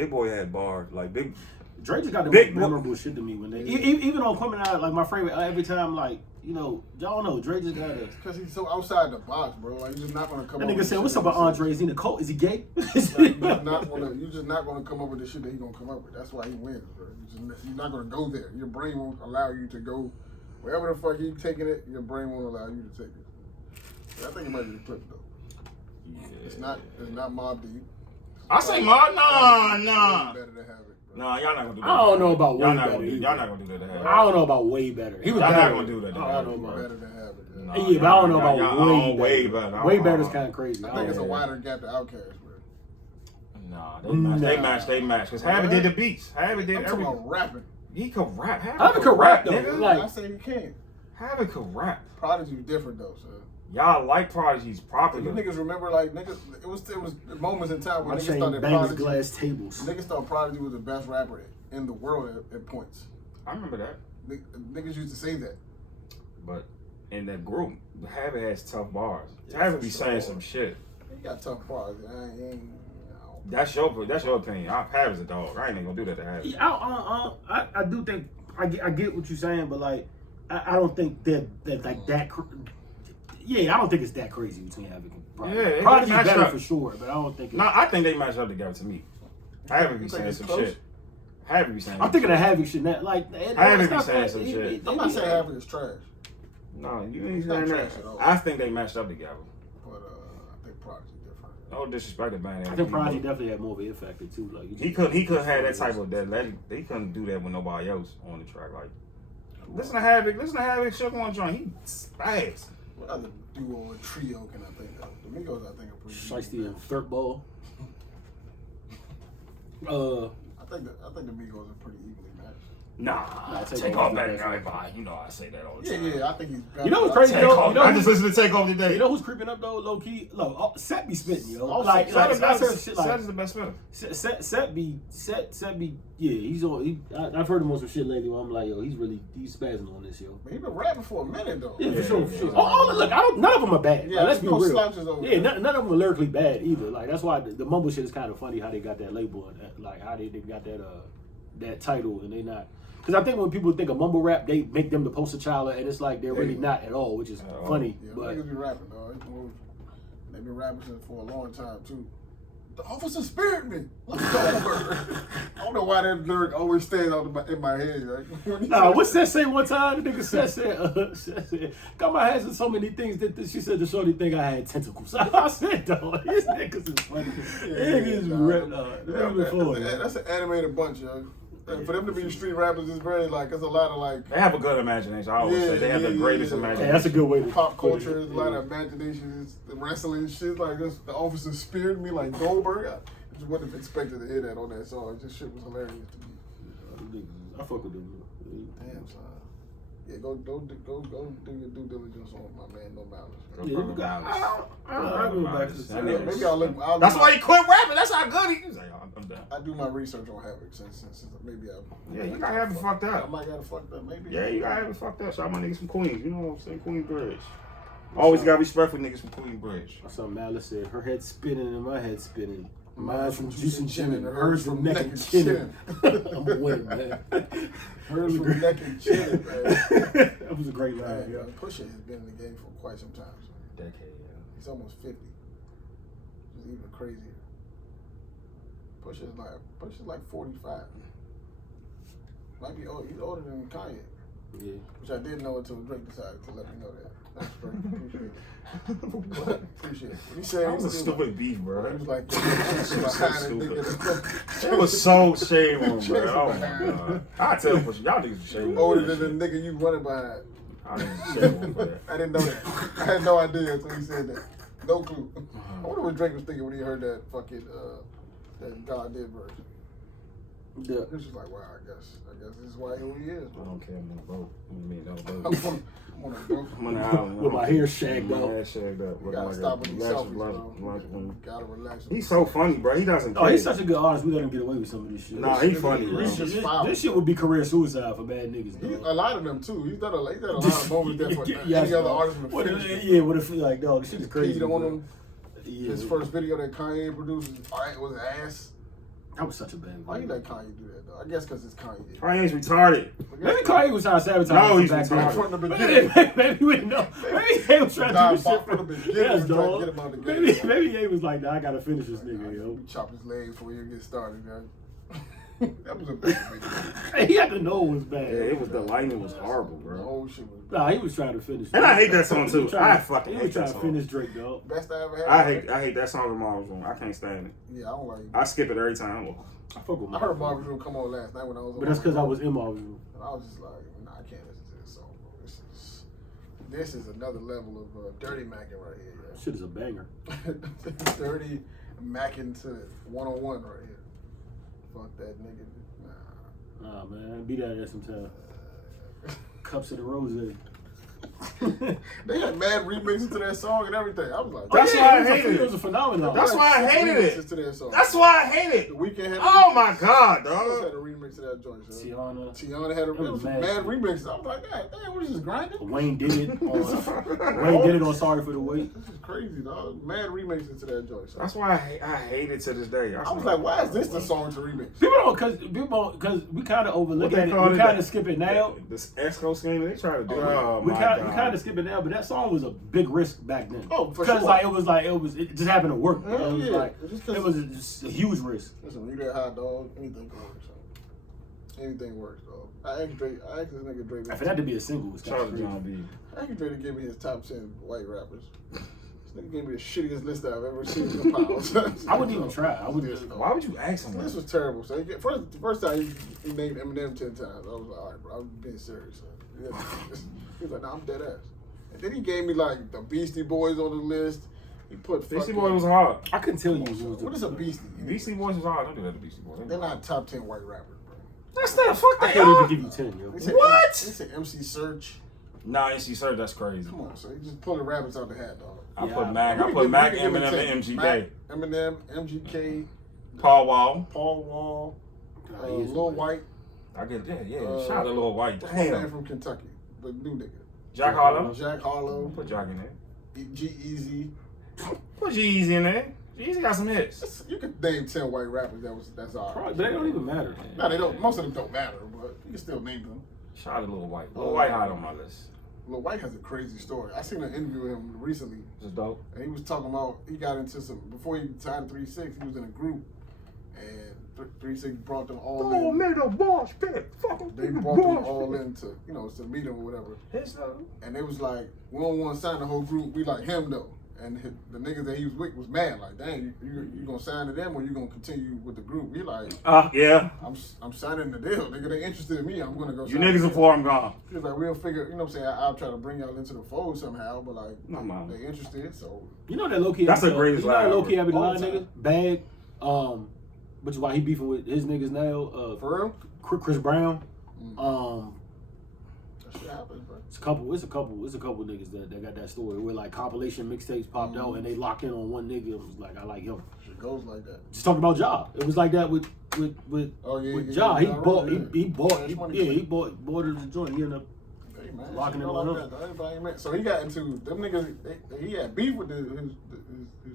Boy had bars like big. Dre just got the most memorable shit to me when they even on coming out like my favorite every time like y'all know Dre just got it because he's so outside the box, bro. Like you're just not gonna come. That nigga said, "What's up with Andre? Is he Nicole? Is he gay?" You're just not gonna come up with the shit that he gonna come up with. That's why he wins, bro. You're not gonna go there. Your brain won't allow you to go wherever the fuck he's taking it. Your brain won't allow you to take it. I think it might be the clip though. Yeah. It's not Mobb Deep. I say Mobb, nah. Better to have it. Nah, y'all not gonna do that. I don't know about way better. Y'all not gonna do that to have it. I don't know about way better. He was y'all better. not gonna do that. I don't know about better to have it. Nah, yeah, but I don't know about way better. Way better is kind of crazy. I think it's a wider gap to Outkast, bro. Nah, they match. Cause Habit did the beats. Habit did everything. I'm talking about rapping. He could rap. Habit could rap though. Like I say he can. Havoc could rap. Prodigy was different though, so. Y'all like Prodigy's You popular. niggas remember like niggas? It was moments in time where My niggas chain thought that bangs Prodigy, glass tables. niggas thought Prodigy was the best rapper in the world at points. I remember that. Niggas used to say that. But in that group, Havoc has tough bars. Havoc be saying some shit. He got tough bars. I ain't. That's your opinion. Havoc's a dog. I ain't even gonna do that to Havoc. Yeah, I do think I get what you're saying, but like I don't think that like that. Yeah, I don't think it's that crazy between Havoc and Prodigy. Yeah, Prodigy's better up for sure, but I don't think. No, I think they match up together to me. Havoc be saying some shit. Havoc be saying. I'm thinking of Havoc shit. Like Havoc be saying some shit. I'm not saying Havoc is trash. No, you ain't not saying trash that. at all. I think they matched up together. But I think Prodigy different. No disrespect to man. I think Prodigy definitely had more of an effect factor too. Like He couldn't have that type of that. He couldn't do that with nobody else on the track. Like listen to Havoc, Shook on joint. He spaz. What other duo or trio can I think of? The Migos I think are pretty. Shiesty and Third Ball. I think the Migos are pretty evenly matched. Nah, Take take off off better better than than everybody. You know I say that all the Yeah, time. yeah, I think he's better. You know what's crazy Take though? off. You know I just listened to Take Off today. You know who's creeping up though, low key? Look, Set be spitting, yo. Oh, Like Set I said shit like Set is the best film. Set be yeah. He's on. I've heard him on some shit lately where I'm like, yo, he's spazzing on this, yo. But he been rapping for a minute though. Yeah, Yeah, for sure, yeah, for sure. yeah. Oh, look, none of them are bad. Yeah, Like, let's be no real. slouches over Yeah, there. none of them are lyrically bad either. Like that's why the mumble shit is kind of funny how they got that label and like how they got that title and they not. Because I think when people think of mumble rap, they make them the poster child, and it's like they're really not at all, which is funny. Yeah, But niggas be rapping, dog. They've been rapping since for a long time too. The officer spared me. Let's go. I don't know why that lyric always stays out in my head. Right? what's that say one time? The nigga said, got my hands in so many things that she said the shorty think I had tentacles. I said, dog, these niggas is funny. That's an animated bunch, yo. For them to be street rappers is very like it's a lot of like They have a good imagination. I always say they have the greatest imagination. Hey, that's a good way to pop put culture. There's a lot of imagination. It's the wrestling shit like this. The officer speared me like Goldberg. I just wouldn't have expected to hear that on that song. This shit was hilarious to me. I fuck with them. Damn, son. Yeah, go do your due diligence on my man No Malice. Yeah, you got. I go back to the Maybe I'll look. That's why he quit rapping. That's how good he is. Like, I'm done. I do my research on Havoc since maybe I. Yeah, you gotta have it fucked I up. might got it fucked up. Maybe. Yeah, you gotta have it fucked up. Shout out my niggas from Queens. You know what I'm saying? Queensbridge. Always gotta respect for niggas from Queensbridge. I saw Malice said, her head spinning and my head spinning. Mine's from juice juice and and chin and chin, hers from neck and chin. I'm a winner, man. Hers from neck and chin, man. That was a great line, Yeah, yeah. Pusha has been in the game for quite some time. So Decade, yeah. he's almost 50. It's even crazier. Pusha's like 45. Might be old. He's older than Kanye. Yeah. Which I didn't know until Drake decided to let me know that. That's great. Appreciate it. Appreciate it. When he said That was a stupid beef, he bro. was like, It was so shame on, bro. Oh my god. I tell Pusha, y'all niggas shame on. older than the nigga you running behind. I didn't shame on for that. I didn't know that. I had no idea until he said that. No clue. I wonder what Drake was thinking when he heard that fucking that God did version. Yeah. He was just like, wow, I guess this is why who he is, I bro. don't care. I'm on a boat. I'm on a boat. I'm on the island. With my hair shagged My up. hair shagged up. You gotta stop with these selfies, bro. Bro. Gotta relax. He's so funny, bro. He doesn't care. Oh, he's such a good artist. We let him get away with some of this shit. Nah, he funny, bro. This shit would be career suicide for bad niggas, A dog. lot of them too. He's done a lot of moments that for any other dog. artist in the What future. yeah, what if like, dog, this shit is crazy. Peed on bro. him. Yeah, His first video that Kanye produced was ass. that was such a bad Why you video. let Kanye do that though? I guess because it's Kanye. Kanye's retarded. Maybe Kanye was trying to sabotage. No, he's back retarded. then. From the beginning. Maybe we didn't know. Maybe he was trying to do this shit from the beginning. Yes, was trying to dog. get him out the game. Maybe he was like, nah, I gotta finish this nigga, yo. You chop his legs before you get started, man. That was a bad video. He had to know it was bad. Yeah, it was the lighting was horrible, The bro. whole shit was Nah, he was trying to finish. And I hate that song too. I fucking He hate was trying that to song. finish Drake, dog. best I ever had. I hate that song in Marvin's Room. I can't stand it. Yeah, I don't like it. I skip it every time. I fuck with I heard Marvin's Room come on last night when I was on. But that's because I was in Marvin's Room. And I was just like, nah, I can't listen to this song, bro. This is another level of dirty macking right here, yo. Shit is a banger. Dirty macking to 101 right here. Fuck that nigga. Nah. Nah, man, be that at some time. Cups of the rose. They had mad remixes to that song and everything. I was like, That's why I hated it. It was a phenomenon. That's why I hated it. To that song. That's why I hate it. The Weeknd had Oh my god, He dog. had a remix to that joint. So. Tiana had a It was mad mad remixes. I was like, God damn, what is this grinding? Wayne did it. Wayne did it on Sorry for the Wait. This is crazy, dog. Mad remixes to that joint. So. That's why I hate it to this day. I was like, why is this the song to remix? Because we kind of overlook What it. they call We it? kind of skip it now. This Exco scheme they try to do. Oh, Oh We my kind god. of skip it now, but that song was a big risk back then. Oh, for because sure. it just happened to work. Hell It was yeah. like it was just a huge risk. Listen, you that hot dog, anything can work. So. Anything works, dog. I asked this nigga Drake. For that to be a single, was Shout kind out of to John B. I asked Drake to give me his top 10 white rappers. This nigga gave me the shittiest list I've ever seen in the house. I wouldn't even try. I wouldn't. Why would you ask him that? This was terrible. So the first time he named Eminem 10 times. I was like, all right, bro, I'm being serious. So. He was like, nah, I'm dead ass. And then he gave me like the Beastie Boys on the list. He put Beastie Boys was hard. I couldn't tell you who was What is a Beastie? Beastie Boys was hard. Don't do that to Beastie Boys. They're not top 10 white rappers, bro. That's not fuck I that. can't even give you 10, yo. They said What? They said MC Search. Nah, NC Sir, that's crazy. Come on, so he just pulling rappers out the hat, dog. I Yeah. put Mac, Eminem, and MGK. Eminem, MGK, Paul Wall. Paul Wall, He is Lil white. White. I get yeah. Shout out to Lil White. What's my man Damn. from Kentucky? The new nigga. Jack Harlow. Jack Harlow. Put Jack in there. G-Eazy. Put G-Eazy in there. G-Eazy got some hits. You could name 10 white rappers that's all right. Probably, but they don't even matter. No, they don't. Most of them don't matter, but you can still name them. Shout out to Lil White. Lil White hot on my list. Lil White has a crazy story. I seen an interview with him recently, Just dope. and he was talking about he got into some before he signed 3-6. He was in a group, and 3-6 brought them all in. made a boss pit. They brought them all in to meet him or whatever. Hello. And they was like, we don't want to sign the whole group. We like him though. And the niggas that he was with was mad. Like, dang, you gonna sign to them or you gonna continue with the group? He like, Yeah. I'm signing the deal. Nigga, they interested in me. I'm gonna go. You sign niggas the deal. before I'm gone. He was like, we'll figure. You know what I'm saying? I'll try to bring y'all into the fold somehow. But like, No, man. they interested. So You know that low key. That's the greatest You know that line low key. I be the All line the nigga. Bag. Which is why he beefing with his niggas now. for real, Chris Brown. that shit happens, bro. It's a couple niggas that got that story where like compilation mixtapes popped out and they locked in on one nigga. It was like, I like him. Shit goes like that. Just talking about Ja. It was like that with Oh yeah, with yeah, Ja. yeah, He bought Cash Money. he bought it as a joint. He ended up Hey, man, locking shit him go on like up. that, dog. Everybody man. So he got into them niggas. He had beef with his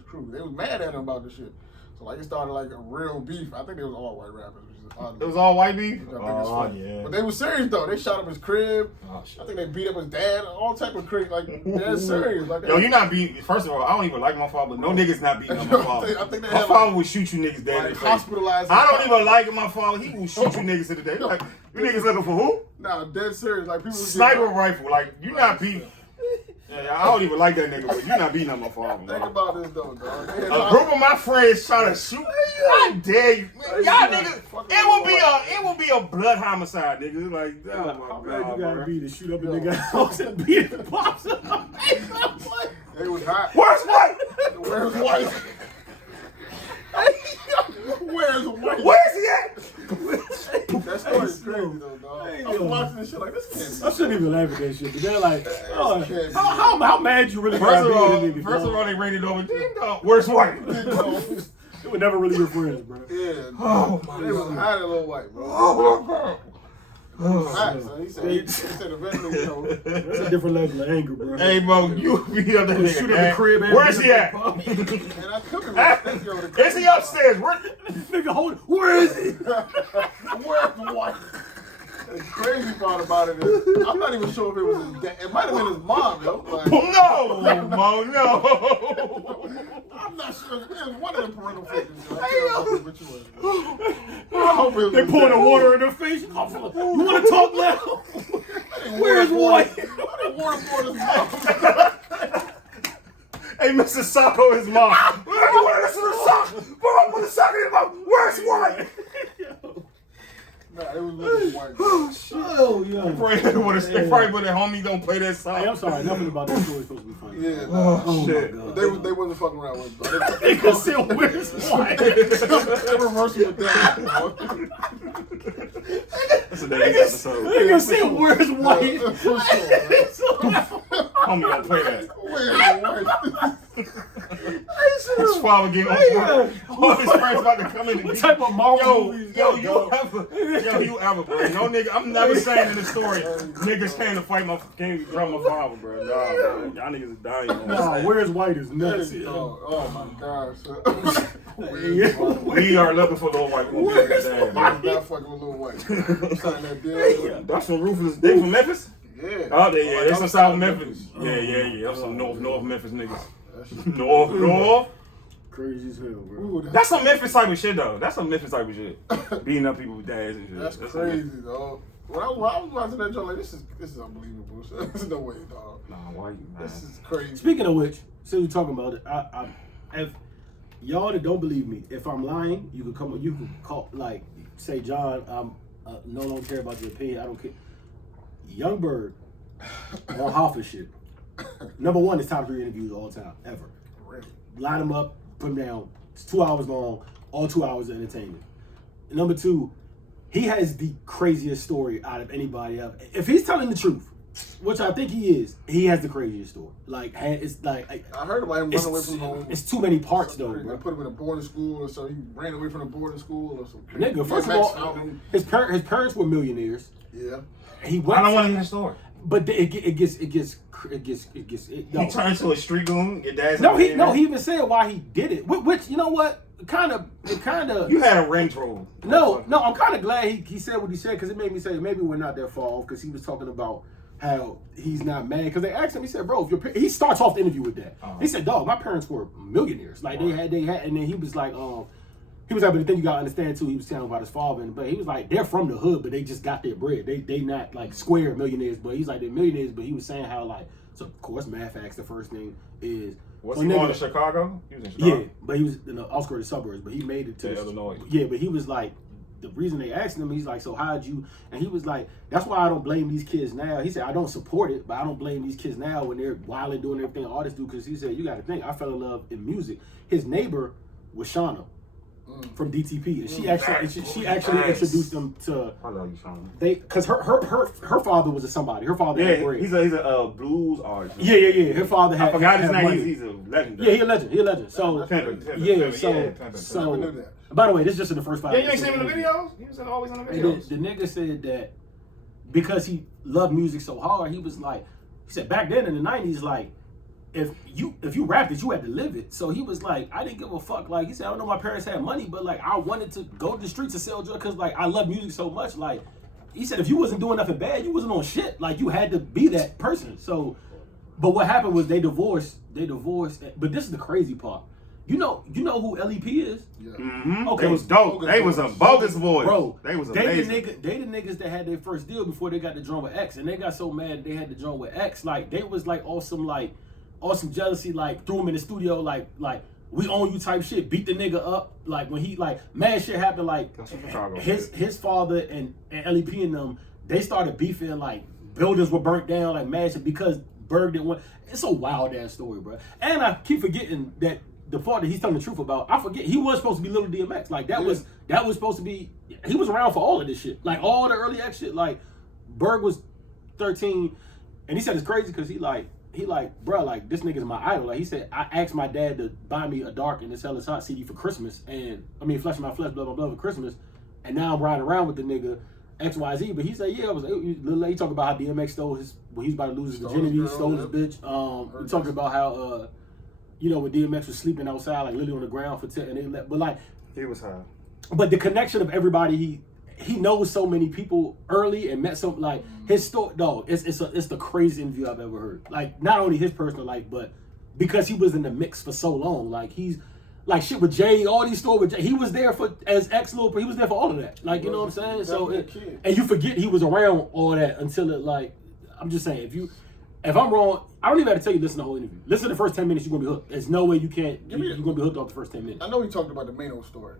crew. They was mad at him about this shit. So like it started like a real beef. I think they was all white rappers, which is odd. It was all white beef? I think it's Oh, funny. yeah. But they was serious though. They shot up his crib. Oh, shit. I think they beat up his dad. All type of crazy. Like they're serious. Like Yo, you not beating. First of all, I don't even like my father. No niggas not beating up my father. I think they My had, father like- would shoot you niggas dead in like the face. hospitalized. I don't even like my father. He will shoot you niggas to the day. Like, you niggas looking for who? Nah, dead serious. Like people. was Sniper getting- rifle. Like, you not beating. Yeah, I don't even like that nigga, but you not beating up my father. Think Bro. about this though, dog. They had A group of my friends try to shoot. I dare you, man. Y'all niggas. It will be a blood homicide, nigga. Like, oh How my bad god, you gotta bro. be to shoot up a nigga house and beat the pops up? They was hot. Where's White? Where's White? Where's White? Where's he at? That story's crazy though, dog. Hey, I was yo. watching this shit like this can't I shouldn't even laugh at that shit. But they're like, oh, can't be how mad you really First gotta of be all, with a nigga? they rated over. Ding dong. Where's White? be. They were never really your friends, bro. Yeah. Oh my They was god. hot at Lil White, bro. Oh my god. Hot, son. He said eventually, you know. That's a different level of anger, bro. Hey, bro, you be up there. Shoot up the crib. and Where's he at? And I took him. Thank you, the Is he upstairs? Where? Nigga, hold. Where is he? Where's the White? The crazy part about it is, I'm not even sure if it was his dad. It might have been his mom, yo. Like, No, Mo, no. I'm not sure. It was one of the parental figures. Yo. I can't remember which one. I hope it was They his pouring the dad. water in their face. You want to talk loud? Where's White? Water poured his mouth. Hey, Mr. Sacco, his mom. You want to listen to the sock? Bro, put the sock in his mouth. Where's White? Nah, it was Lil White. Oh, yeah. They probably put that homie don't play that song. Hey, I'm sorry. Nothing about that story is supposed to be funny. Yeah, nah. Oh, shit. my God. They wasn't fucking around with it, bro. They could still where's White? They reversed with that. That's the next episode. They could still where's White? For sure, man. homie don't play that. His father getting on all his friends about to come in and what type of Marvel movies? You ever, bro. No nigga, I'm never saying in the story, niggas came to drum my father, bro. Nah, bro. Y'all niggas are dying. Nah, where's Wyte is nuts. Oh my gosh. We are looking for Lil Wyte. I'm not fucking with Lil Wyte. That's some Rufus. They from Memphis? Yeah. Oh, they some South Memphis. Yeah. That's some North Memphis niggas. North. Crazy as hell, bro. That's some Memphis type of shit, though. That's some Memphis type of shit. Beating up people with dads and shit. That's crazy, dog. When I was watching that joke, like, this is unbelievable. There's no way, dog. Nah, why you, man? This is crazy. Speaking of which, since we're talking about it, if y'all that don't believe me, if I'm lying, you can call, like, say, John, I'm no longer care about your opinion. I don't care. Young Bird on Hoffa shit. Number one, it's top 3 interviews all time, ever. Really? Line them up, put them down. It's 2 hours long, all 2 hours of entertainment. Number two, he has the craziest story out of anybody else. If he's telling the truth, which I think he is, he has the craziest story. Like, it's like I heard about him running away from home. It's too many parts though, bro. They put him in a boarding school, or so he ran away from the boarding school, or something. Nigga, first of all, his parents were millionaires. Yeah. I don't want to hear the story. But it gets. He turned to a street goon. Your dad's he even said why he did it. Which you know what, it kind of. You had a ring troll. No, I'm kind of glad he said what he said because it made me say maybe we're not that far off because he was talking about how he's not mad because they asked him. He said, "Bro, if he starts off the interview with that. He said, dog, my parents were millionaires. Like they had, and then he was like, He was like, but the thing you gotta understand too, he was telling about his father, but he was like, they're from the hood, but they just got their bread. They not like square millionaires, but he's like they're millionaires. But he was saying how like, so of course, math facts. The first thing is, was he going to Chicago? He was in Chicago. Yeah, but he was in the outskirts of the suburbs, but he made it to Illinois. Yeah, but he was like, the reason they asked him, he's like, so how'd you? And he was like, that's why I don't blame these kids now. He said, I don't support it, but I don't blame these kids now when they're wilding doing everything artists do, because he said, you got to think, I fell in love in music. His neighbor was Shauna from DTP, and she actually introduced them to. I love you, Shauna. Because her father was a somebody. Her father had bread. He's a blues artist. Yeah. Her father had. I forgot his name. Money. He's a legend. Yeah, he's a legend. So so. By the way, this is just in the first 5 Yeah, minutes. you ain't seen him in the videos? He was always in the videos. The nigga said that because he loved music so hard, he was like, he said back then in the 90s, like, if you rapped it, you had to live it. So he was like, I didn't give a fuck. Like, he said, I don't know my parents had money, but like, I wanted to go to the streets and sell drugs because like, I love music so much. Like, he said, if you wasn't doing nothing bad, you wasn't on shit. Like, you had to be that person. So, but what happened was they divorced. But this is the crazy part. You know who LEP is? Yeah. Mm-hmm. Okay. It was dope. They was a bogus voice. Bro, they was amazing. They the niggas that had their first deal before they got the joint with X. And they got so mad they had the joint with X. Like, they was like awesome jealousy, like threw him in the studio, like we own you type shit, beat the nigga up. Like when he like mad shit happened, like his father and LEP and them, they started beefing, like buildings were burnt down, like mad shit because Berg didn't want. It's a wild ass story, bro. And I keep forgetting that the part that he's telling the truth about, I forget he was supposed to be Little DMX. Like that was supposed to be. He was around for all of this shit, like all the early X shit. Like Berg was 13, and he said it's crazy because he like, bro, like this nigga's my idol. Like he said, I asked my dad to buy me a Dark and the Hell Is Hot CD for Christmas, and I mean Flesh of My Flesh, blah blah blah for Christmas, and now I'm riding around with the nigga XYZ. But he said, yeah, he talking about how DMX stole his, when he's about to lose his virginity, stole his bitch. He talking about how when DMX was sleeping outside, like literally on the ground for 10, and they let, but like he was high. But the connection of everybody, he knows so many people early and met some, like his story, dog. It's the craziest interview I've ever heard. Like not only his personal life, but because he was in the mix for so long. Like he's like shit with Jay, all these stories with Jay. He was there for as ex Lil, he was there for all of that. Like you know what I'm saying? So and you forget he was around all that until it like. I'm just saying if I'm wrong, I don't even have to tell you listen to the whole interview. Listen to the first 10 minutes, you're gonna be hooked. There's no way you can't. You're gonna be hooked off the first 10 minutes. I know he talked about the Mano story.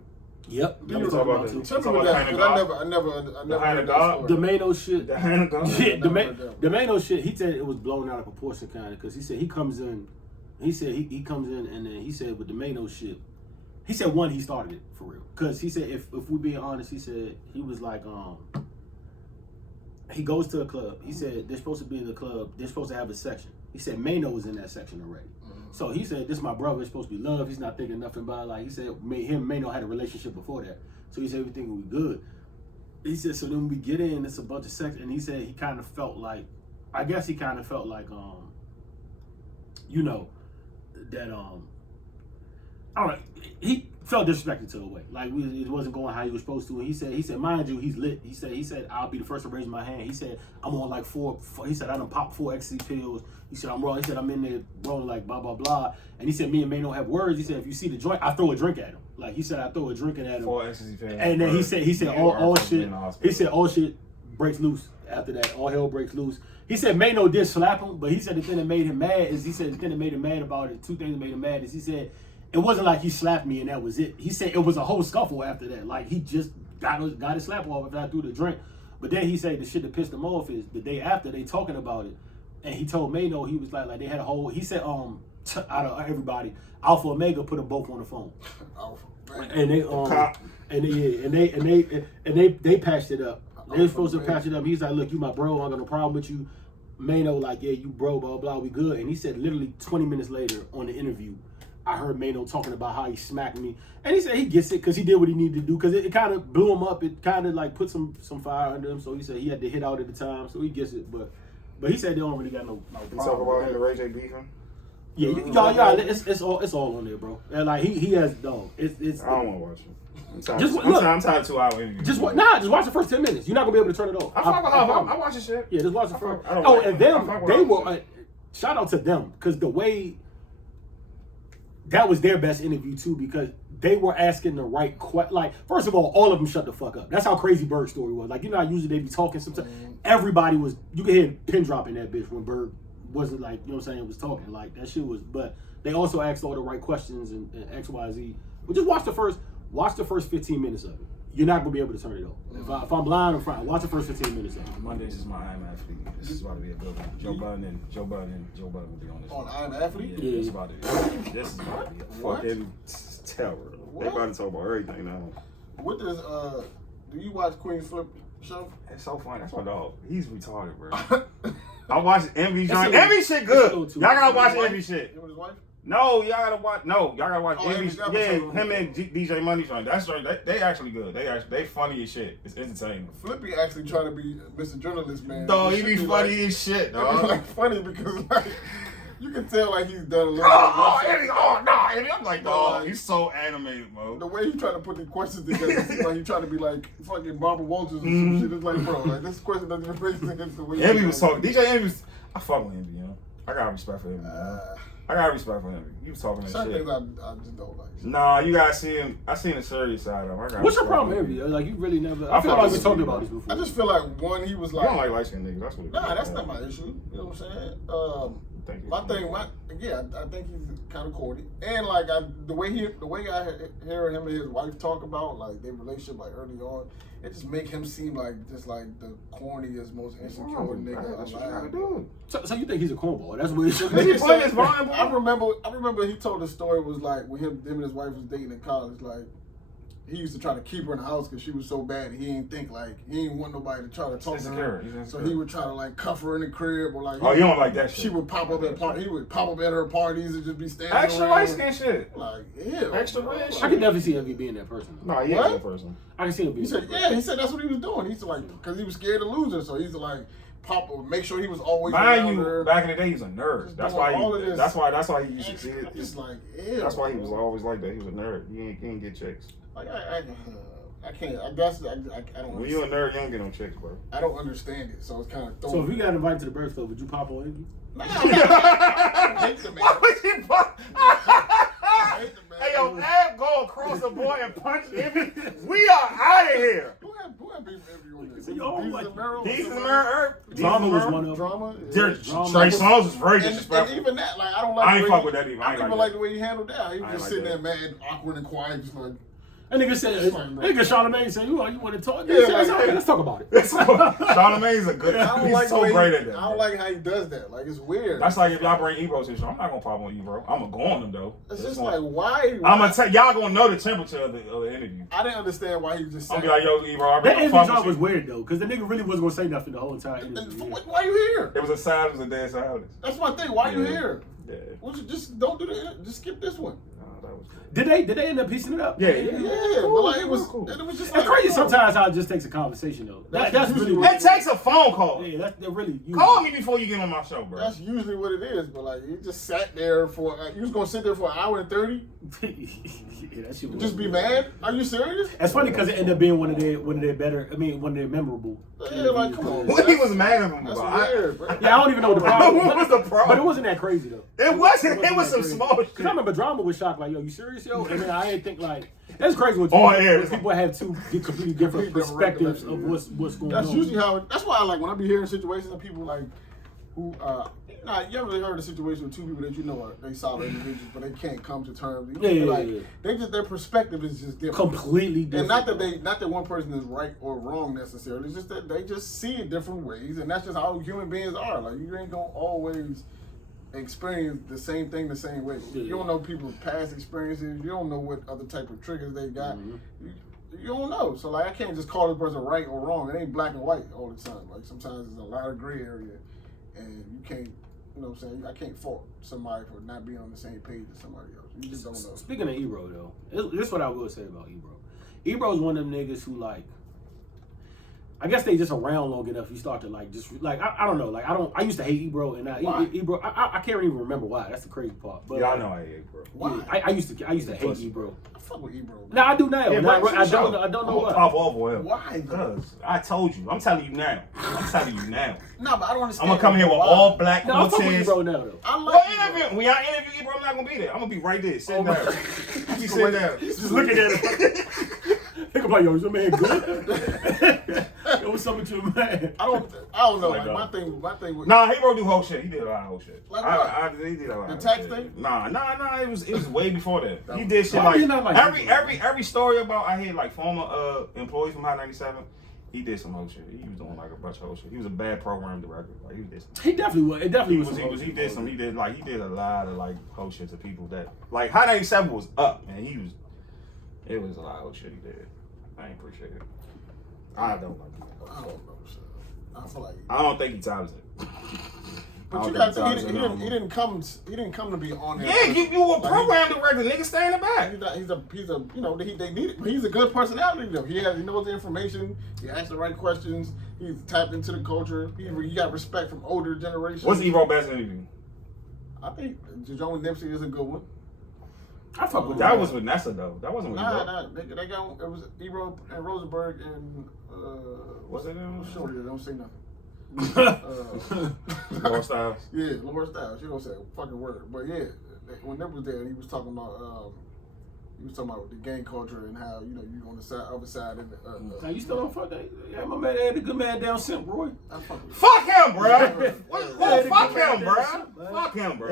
Yep. Tell me about that, because I never heard that story. The Mano shit. The Mano shit. He said it was blown out of proportion, kind of, because he said he comes in. He said he comes in, and then he said with the Mano shit. He said he started it for real, because he said if we're being honest, he said he was like he goes to a club. He said they're supposed to be in the club. They're supposed to have a section. He said Mano was in that section already. So he said, this is my brother. It's supposed to be love. He's not thinking nothing about it. Like he said, him and Mano had a relationship before that. So he said everything will be good. He said, so then we get in, it's a bunch of sex. And he said he kind of felt like, I guess he kind of felt like, you know, that, I don't know, he felt disrespected to a way. Like it wasn't going how he was supposed to. And he said, mind you, he's lit. He said, I'll be the first to raise my hand. He said, I'm on like four he said, I done popped 4 ecstasy pills. He said, I'm rolling. He said, I'm in there rolling like blah, blah, blah. And he said, me and Mano have words. He said, if you see the joint, I throw a drink at him. Like he said, I throw a drink at him. 4 ecstasy pills. And then he said, all shit. He said, all shit breaks loose after that. All hell breaks loose. He said Mano did slap him, but he said the thing that made him mad is the thing that made him mad about it. 2 things that made him mad is he said, it wasn't like he slapped me and that was it. He said it was a whole scuffle after that. Like he just got his slap off after I threw the drink. But then he said the shit that pissed him off is the day after they talking about it. And he told Mano, he was like they had a whole, he said, out of everybody, Alpha Omega put them both on the phone. And they patched it up. They were supposed to patch it up. He's like, look, you my bro, I got no problem with you. Mano like, yeah, you bro, blah, blah, we good. And he said literally 20 minutes later on the interview, I heard Mano talking about how he smacked me. And he said he gets it because he did what he needed to do because it kind of blew him up. It kind of like put some fire under him. So he said he had to hit out at the time. So he gets it. But he said they don't really got no problem. You talk about him and Ray J beefing? Yeah, y'all, it's all on there, bro. And like he has dog. It's I don't want to watch it. I'm tired of 2 hour interviews. Just watch the first 10 minutes. You're not gonna be able to turn it off. I watch the shit. Yeah, just watch the first. And they were shout out to them because the way that was their best interview too because they were asking the right question. Like first of all of them shut the fuck up. That's how crazy Bird's story was. Like you know how usually they be talking sometimes. Everybody was you could hear a pin drop in that bitch when Bird wasn't like you know what I'm saying was talking like that shit was. But they also asked all the right questions and X Y Z. But just watch the first 15 minutes of it. You're not gonna be able to turn it off. If I'm blind or fine, watch the first 15 minutes of it. Mondays is my I'm Athlete. This is about to be a good one. Joe Budden will be on this. On I'm Athlete? Yeah, this is about to be a fucking terror. They about to talk about everything now. What does do you watch Queen's Flip show? It's so funny. That's my dog. He's retarded, bro. I watch Envy joint. Envy shit good. Y'all gotta watch Envy shit. Him and his wife? No, y'all gotta watch. No, y'all gotta watch. Envy. Yeah, him and DJ Money joint. That's right. They actually good. They funny as shit. It's entertaining. Flippy actually trying to be Mr. Journalist, man. Dog, he be funny as shit, dog. Like funny because like you can tell like he's done a little. Envy. Envy. I'm like, dog. He's so animated, bro. The way he trying to put the questions together, it seems like he trying to be like fucking Barbara Walters or some shit. It's like, bro, like this question doesn't even make sense. The way Envy was talking. DJ Envy was. I fuck with Envy, you know. I got respect for him. I got respect for him. He was talking that certain shit. things I just don't like. Nah, you gotta see him. I seen the serious side of him. What's your problem with Envy? Like you really never. I feel like we talked about this before. I just feel like one, he was like. You don't like light skinned niggas. That's what. Nah, that's not my issue. You know what I'm saying? My thing, I think he's kind of corny, and like the way I hear him and his wife talk about like their relationship like early on, it just make him seem like just like the corniest, most insecure nigga That's what you gotta alive. do. So you think he's a cornball? That's weird. I remember he told the story was like when him and his wife was dating in college, like he used to try to keep her in the house because she was so bad. He didn't want nobody to try to talk to her. So he would try to like cuff her in the crib or like. Oh, you don't like that shit. She would pop up at parties. He would pop up at her parties and just be standing extra around. light skin shit. Like ew. Extra red shit. I can definitely see Envy being that person. No, he is that person. I can see him being. He said, yeah. He said that's what he was doing. He said like because he was scared to lose her, so he's like. Make sure he was always mind you, her. back in the day he was a nerd. That's why he used to see it. Just like ew. That's why he was always like that. He was a nerd. He ain't get chicks. Like I can't. I guess I don't. When you a nerd, you don't get no chicks, bro. I don't understand it, so it's kind of. So if you got invited to the birth club, would you pop on Envy? Nah, I hate the man. Why would you pop? I hate the man. Hey yo, Ab go across the board and punch Envy. We are out of here. Who had beef with Envy on this? So you all like These is America. Drama was one of them. Drama. Trey Songz was very And disrespectful. even that, like I don't like. I ain't fuck with that either. I don't even like the way he handled that. He was I just ain't sitting like there mad, awkward, and quiet, just like. That nigga said, nigga Charlamagne said, you want to talk? Yeah, Said, okay, let's talk about it. Charlamagne's a good. He's so great at that. I don't like how he does that. Like, it's weird. That's like if y'all bring Ebro to the show. I'm not gonna pop on Ebro. I'm gonna go on him though. It's just like, why? I'm gonna tell y'all gonna know the temperature of the interview. I didn't understand why he just said. I'm gonna be like, yo, Ebro, I That really interview job was weird though, because the nigga really wasn't gonna say nothing the whole time. Why are you here? It was a silence, a dead silence. That's my thing. Why are you here? Yeah. Why don't you just don't do that? Just skip this one. No, that was cool. Did they end up piecing it up? Yeah. But like it was just It's like crazy sometimes how it just takes a conversation though. That's really It takes a phone call. Yeah, that's really Call me before you get on my show, bro. That's usually what it is. But like, you just sat there for. You was gonna sit there for an hour and 30. Yeah, that shit was Just be mad? Are you serious? That's funny because it ended up being one of their better. I mean, one of their memorable. Yeah, like come on. What he was mad at him That's about? weird, bro. Yeah, I don't even know what the problem. What was the problem? But it wasn't that crazy though. It wasn't. It was some crazy. small shit. Cause I remember Drama was shocked, like, yo, you serious, yo? And then I didn't think like that's crazy when people have two completely different perspectives of what's going on. That's usually how. That's why I like when I be hearing situations of people like who. You ever heard a situation with two people that you know are they solid individuals, but they can't come to terms. Yeah. They just their perspective is just different, completely different. And not that one person is right or wrong necessarily. It's just that they just see it different ways, and that's just how human beings are. Like you ain't gonna always experience the same thing the same way. Yeah. You don't know people's past experiences. You don't know what other type of triggers they got. Mm-hmm. You don't know. So like I can't just call a person right or wrong. It ain't black and white all the time. Like sometimes there's a lot of gray area, and you can't. You know what I'm saying? I can't fault somebody for not being on the same page as somebody else. You just don't know. Speaking of Ebro though, this is what I will say about Ebro. Ebro's one of them niggas who like. I guess they just around long enough. You start to like just like I don't know. Like I used to hate Ebro and Ebro. I can't even remember why. That's the crazy part. But yeah, I know I hate Ebro. Why? Yeah, I used to hate Ebro. I fuck with Ebro. No, I do now. Yeah, I don't know why. Pop off with him. Why? Because I told you. I'm telling you now. No, but I don't understand. I'm gonna come here with all black no, I fuck with coaches. Ebro now though. I like interview. When y'all interview Ebro, I'm not gonna be there. I'm gonna be right there, sitting down. You sit down. Just looking at him. Think about yo, is your man good? Yo, what's up with your man? I don't know. Like, my thing with Nah, he wrote do whole shit. He did a lot of whole shit. Like what? He did a lot. The of tax shit. thing? Nah. It was way before that. He did shit Why like you not like every story about I hear like former employees from Hot 97. He did some whole shit. He was doing like a bunch of whole shit. He was a bad program director. Like he did. He definitely was. It definitely was. He did a lot of like whole shit to people that like Hot 97 was up, man. It was a lot of whole shit he did. I ain't appreciate it. I don't like it. I don't know. So I feel like I don't think he times it. But you got to. He didn't come to be on there. Yeah, you were program director. Nigga, stay in the back. He's a you know they need it. He's a good personality though. He knows the information. He asks the right questions. He's tapped into the culture. He got respect from older generations. What's Ebro best interview? I think Joe and Nipsey is a good one. I fuck with that. Was with Nessa though. That wasn't with Ebro. Nah. They got it was Ebro and Rosenberg and what's it? Shorty. Don't say nothing. Laura Styles. Yeah, Laura Styles. She don't say a fucking word. But yeah, when Nip was there, he was talking about the gang culture and how you on the other side of the. Now you still don't fuck that? Yeah, my man had a good man down simp, Roy. Fuck him, bro. Fuck him, bro.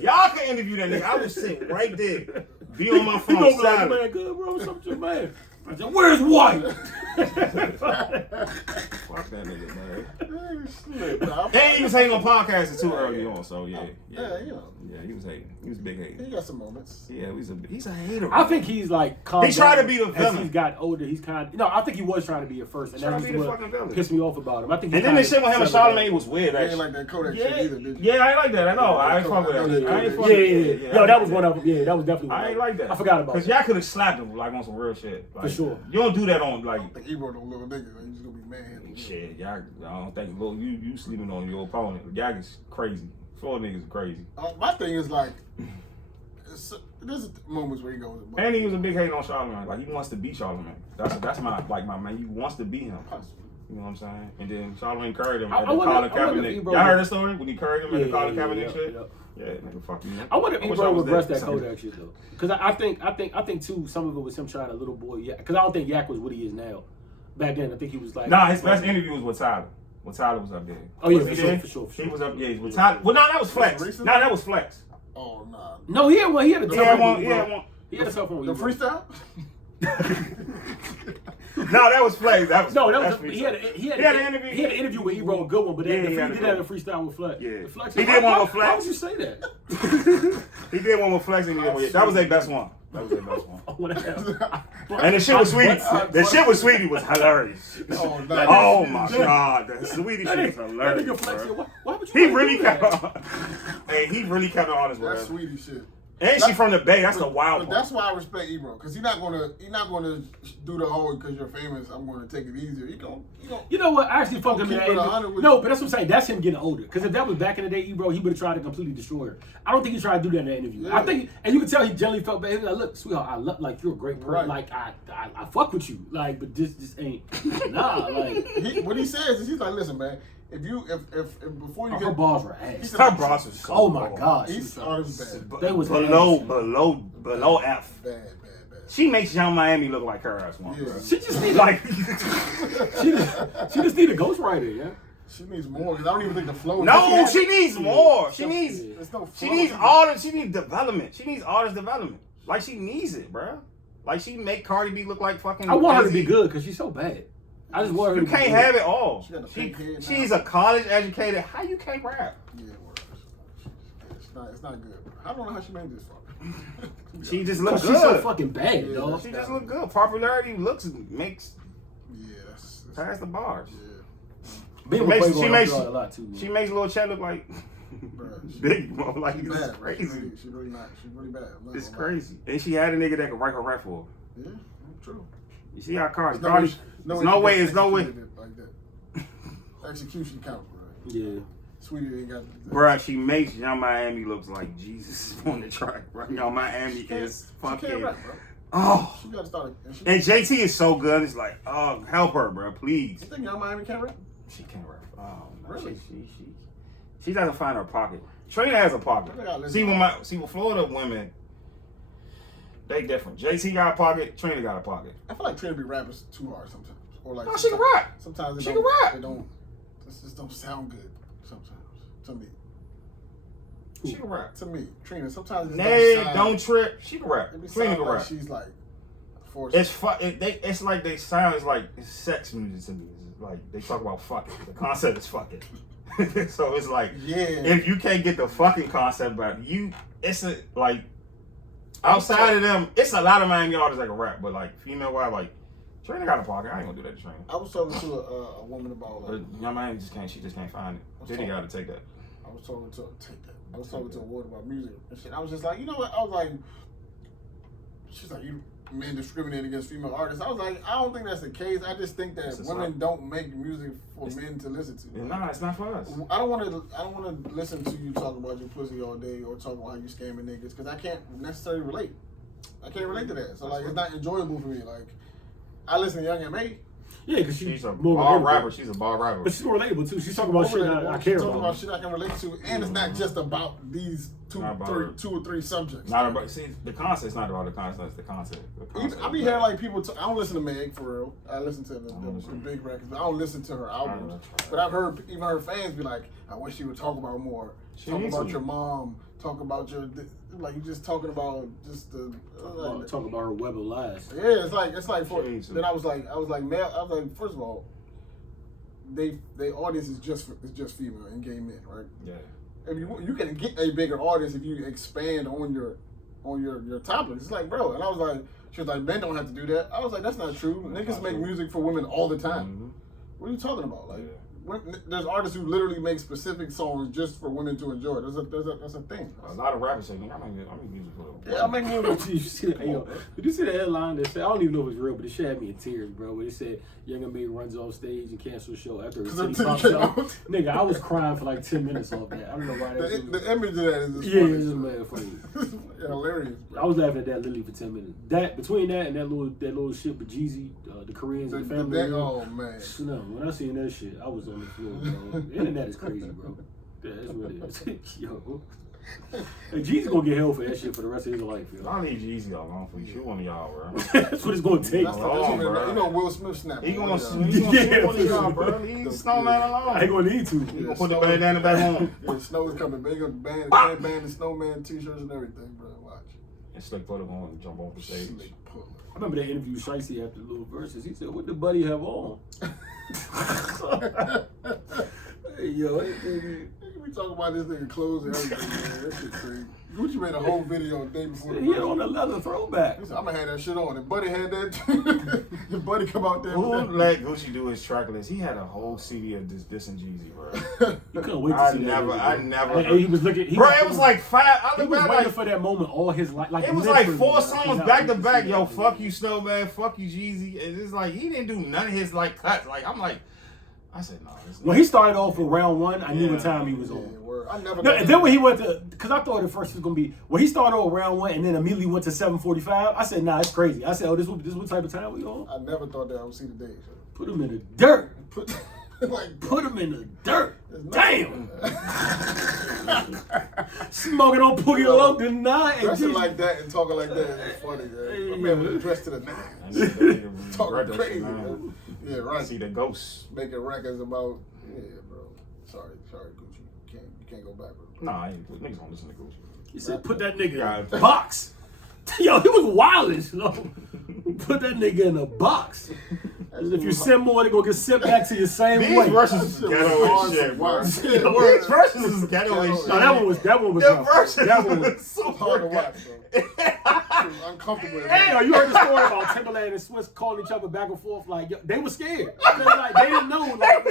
Y'all can interview that nigga. I will sit right there, be on my phone You silent. man, good, bro. What's up with your man? I said, where's Wyte? Fuck that nigga, man. And he was hating on podcasts too early on, so yeah, he was hating. He was big hating. He got some moments. Yeah, he's a hater. I think he's like calm. He tried to be the villain. As he's got older, he's kind of. No, I think he was trying to be at first, and that's what pissed me off about him. I think. And then the shit with him and Charlamagne was weird. I ain't like that Kodak shit either, did you? Yeah, I ain't like that. I know. I ain't fuck with that. Yeah. Yo, that was one of them. Yeah, that was definitely. I ain't like that. I forgot about. Because y'all could have slapped him like on some real shit. For sure. You don't do that on like. I think Ebro don't little niggas. He's just gonna be mad. Shit, y'all. I don't think you sleeping on your opponent. Y'all is crazy. Four niggas are crazy. My thing is like, there's moments where he goes. And he was a big hater on Charlamagne. Like he wants to beat Charlamagne. That's my man. He wants to beat him. You know what I'm saying? And then Charlamagne curried him at the Colin Kaepernick. Y'all heard that story when he curried him at the Colin Kaepernick shit? Yeah, nigga, fuck you. I wonder if Ebro regressed that Kodak shit though, because I think too some of it was him trying to little boy Yak, because I don't think Yak was what he is now. Back then, I think he was like. Nah, his best interview was with Tyler. When Tyler was up there. Oh yeah, for sure. He was up. Yeah, with Tyler. Well, no, that was Flex. No, that was Flex. Oh nah. No, he had one. He had a tough one. He had one. He had a tough one. The freestyle. No, that was Flex. That was he had an interview with Ebro, a good one, but he did have a freestyle with Flex. Yeah, Flex, he did one with Flex. Why would you say that? He did one with Flex, and that was their best one. That was their best one. Oh, And the shit with Sweetie, was hilarious. Oh my god, the Sweetie shit was hilarious. That nigga Flex, why would you? He really kept on. Hey, he really kept on honest with her. That's Sweetie shit. And she from the Bay. That's the wild part. That's why I respect Ebro, because he's not gonna do the whole because you're famous. I'm gonna take it easier. You know what? I actually fucked him in that. No, but that's what I'm saying. That's him getting older. Because if that was back in the day, Ebro, he would have tried to completely destroy her. I don't think he tried to do that in that interview. Yeah. I think, and you can tell he generally felt bad. He was like, "Look, sweetheart, I love, like, you're a great person. Right. Like, I fuck with you. Like, but this ain't nah. Like, what he says is he's like, listen, man. If before you her balls were ass. Her balls was so Oh my gosh. He's bad. They was below F. Bad. She makes Young Miami look like her ass one. Yeah. Bro. She just need Like she just need a ghostwriter, yeah. She needs more because I don't even think the flow. No, she needs more. She needs. There's no flow. She needs artist. She needs development. She needs artist development. Like she needs it, bro. Like she make Cardi B look like fucking. I want her to be good because she's so bad. I just want her You to be can't good. have it all. She's a college educated. How you can't rap? Yeah, well, it's not good. I don't know how she made this far. She just looks good. She's so fucking bad, Yeah, dog. She just look good. Popularity makes Yeah, that's past the bars. Yeah. She makes Lil Chet look like big, bro. Like She's it's bad, crazy. She's really not. She's really bad. It's crazy. And she had a nigga that could write her rap for her. Yeah, true. You see how Cardi? There's no way. Like that. Execution count, bro. Yeah. Sweetie ain't got. Bruh, she makes Young Miami looks like Jesus on the track. Right? Young Miami is fucking. She can't rap, bro. Oh. She gotta start. And JT is so good. It's like, oh, help her, bro, please. You think Young Miami can't rap? She can't rap. Oh, no. Really? She doesn't find her pocket. Trina has a pocket. See, with Florida women, they different. JT got a pocket. Trina got a pocket. I feel like Trina be rapping too hard sometimes, or like. No, she can rap. Sometimes she can rap. They don't. This just don't sound good. Sometimes to me. She can rap. To me, Trina. Sometimes don't trip. She can rap. Trina can rap. She's like. It's like they sound like it's sex music to me. It's like they talk about fucking. The concept is fucking. So it's like, if you can't get the fucking concept about you, it's a like outside of them, it's a lot of Miami artists that can rap, but like female wise, like Trina got a pocket. I ain't gonna do that to Trina. I was talking to a woman about like, Young Miami she just can't find it. Diddy got to take that. I was talking to a woman about music and shit. I was just like, you know what? I was like, she's like, you men discriminate against female artists. I was like, I don't think that's the case. I just think that women don't make music for men to listen to. Nah, it's not for us. I don't want to listen to you talk about your pussy all day or talk about how you scamming niggas because I can't necessarily relate. I can't relate to that. So like, it's not enjoyable for me. Like, I listen to Young M.A. Yeah, because she's a bar rapper. She's a bar rapper. But she's more relatable too. She's talking about shit I care about. She's talking about shit I can relate to, and it's not just about these two or three subjects. Not about. See, the concept's not about the concept. It's the concept. I be hearing like people. I don't listen to Meg for real. I listen to the big records, but I don't listen to her albums. But I've heard even her fans be like, "I wish she would talk about more. Talk about your mom. Talk about your like you just talking about just the talk about her web of lies." Yeah, it's like for. Then I was like, first of all, they audience is just female and gay men, right? Yeah. If you can get a bigger audience if you expand on your topics. It's like, bro, and I was like, she was like, men don't have to do that. I was like, that's not true. Niggas make music for women all the time. Mm-hmm. What are you talking about? Like, there's artists who literally make specific songs just for women to enjoy. That's a thing. A lot of rappers say, I make music for Yeah, I make music. Did you see the headline that said, I don't even know if it's real, but it shit had me in tears, bro. But it said, Young M.A. runs off stage and cancels the show after his titty pops out. Nigga, I was crying for like 10 minutes off that. I don't know why that the image of that is just funny. Yeah, it's just mad funny. Hilarious, bro. I was laughing at that literally for 10 minutes. Between that and that little shit with Jeezy, the Koreans and the family. Oh, man. No, when I seen that shit, I was on the floor, bro. The internet is crazy, bro. Yeah, that's what it is. Yo. Hey, Jeezy gonna get hell for that shit for the rest of his life, yo. I need Jeezy alone for you. Shoot one of y'all, bro. That's what it's gonna take. Bro. You know Will Smith snap. He gonna shoot one of y'all, bro. Leave Snowman alone. I ain't gonna need to. He gonna put the bandana back home. Yeah, Snow is coming. They gonna ban the Snowman t-shirts and everything, bro. Watch. And Slick put him on and jump off the stage. I remember they interviewed Shicey after the little verses. He said, "What did Buddy have on?" Hey, yo, we talk about this nigga clothes and everything, man. That shit crazy. Gucci made a whole video the day before the He had on a leather throwback. He said, I'm gonna have that shit on. And Buddy had that. And Buddy come out there. Who let Gucci do his track list? He had a whole CD of this dissing Jeezy, bro. You couldn't wait to see that. I never. And he was looking. Bro, it was like 5. I He was look waiting back for that moment all his life. Like it was like 4 literally, songs back to back. Yo, fuck you, Snowman. Fuck you, Jeezy. And it's like he didn't do none of his like cuts. Like I'm like, I said no. When he started off with round 1, I knew what time he was on. I never. No, and then when he went to, because I thought at first it was gonna be when he started on round 1 and then immediately went to 7:45. I said, nah, it's crazy. I said, oh, this what type of time we on? I never thought that I would see the day. Put him in the dirt. Put Him in the dirt. Damn. Smoking on Pookie Low tonight. Dressing like that and talking like that is funny, man. My man was dressed to the nines. Talking crazy, man. Yeah, right. See the ghosts. Making records about, yeah, bro. Sorry, Gucci. You can't go back, bro. Nah, niggas don't listen to Gucci. He said, put that nigga in a box. Yo, he was wildin', you know. Put that nigga in a box. If you send more, they're gonna get sent back to your same way. These verses is ghetto as shit, bro. These verses is ghetto as shit. No, that one was rough. That one was so hard to watch, bro. Uncomfortable. Hey, you heard the story about Timberland and Swiss calling each other back and forth like they were scared. Like, they didn't know. Like,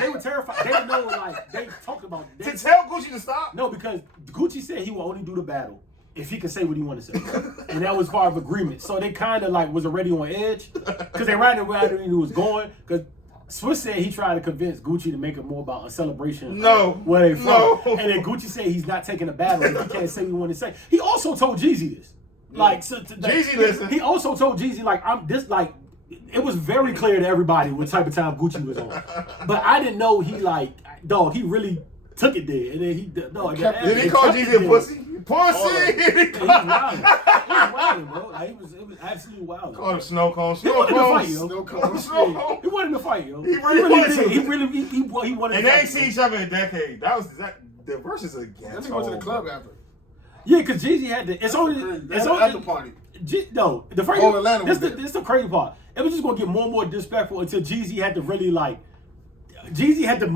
they were terrified. They didn't know. Like they talked about it. To tell Gucci to stop? No, because Gucci said he will only do the battle if he could say what he wanted to say, and that was part of agreement. So they kind of like was already on edge because they riding around and he was going. Because Swiss said he tried to convince Gucci to make it more about a celebration. No, where they from, and then Gucci said he's not taking a battle if he can't say what he wanted to say. He also told Jeezy this. Like, Jeezy, listen. He also told Jeezy like I'm this like. It was very clear to everybody what type of time Gucci was on, but I didn't know he like dog. He really took it there, and then he dog. Did he call Jeezy a pussy? Pussy! He was wild. He was wild, bro. Like, it was absolutely wild. Call him snow cone. He wanted to fight, yo. He wanted to fight, yo. He really did. He wanted. And they ain't seen each other in a decade. The verses again. Let me go to the club after. Yeah, because Jeezy had to. It's only at the party. No, the first. This is the crazy part. It was just gonna get more and more disrespectful until Jeezy had to really like. Jeezy had to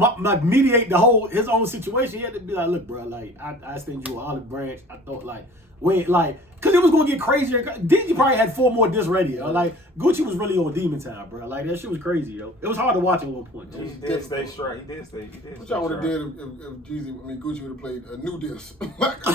mediate his own situation. He had to be like, look, bro, like I send you an olive branch. I thought like because it was gonna get crazier. Jeezy probably had 4 more discs ready. Like Gucci was really on demon time, bro. Like that shit was crazy, yo. It was hard to watch at one point. He did stay straight. He did stay. What y'all would have did if Gucci would have played a new disc?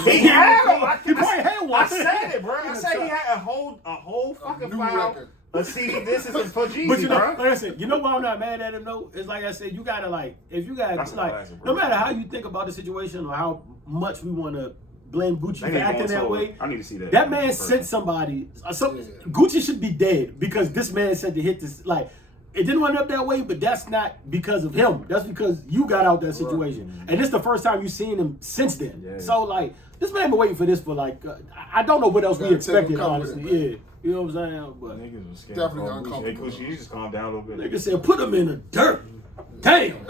He had He probably had one. I said it, bro. I said he had a whole fucking file. Let's see, this is for Jeezy, but you know, bro. like I said, you know why I'm not mad at him though? It's like I said, you gotta like, if you got like, no matter how you think about the situation or how much we want to blame Gucci for acting that way. I need to see that. That man sent somebody. Gucci should be dead because this man said to hit this. Like, it didn't end up that way, but that's not because of him. That's because you got out that situation, and this is the first time you've seen him since then. Yeah. So like, this man been waiting for this for like, I don't know what else we expected, honestly. Yeah. You know what I'm saying? But niggas was scared. Definitely uncomfortable. Hey, Gucci, you just calm down a little bit. Nigga said, put him in the dirt. Damn.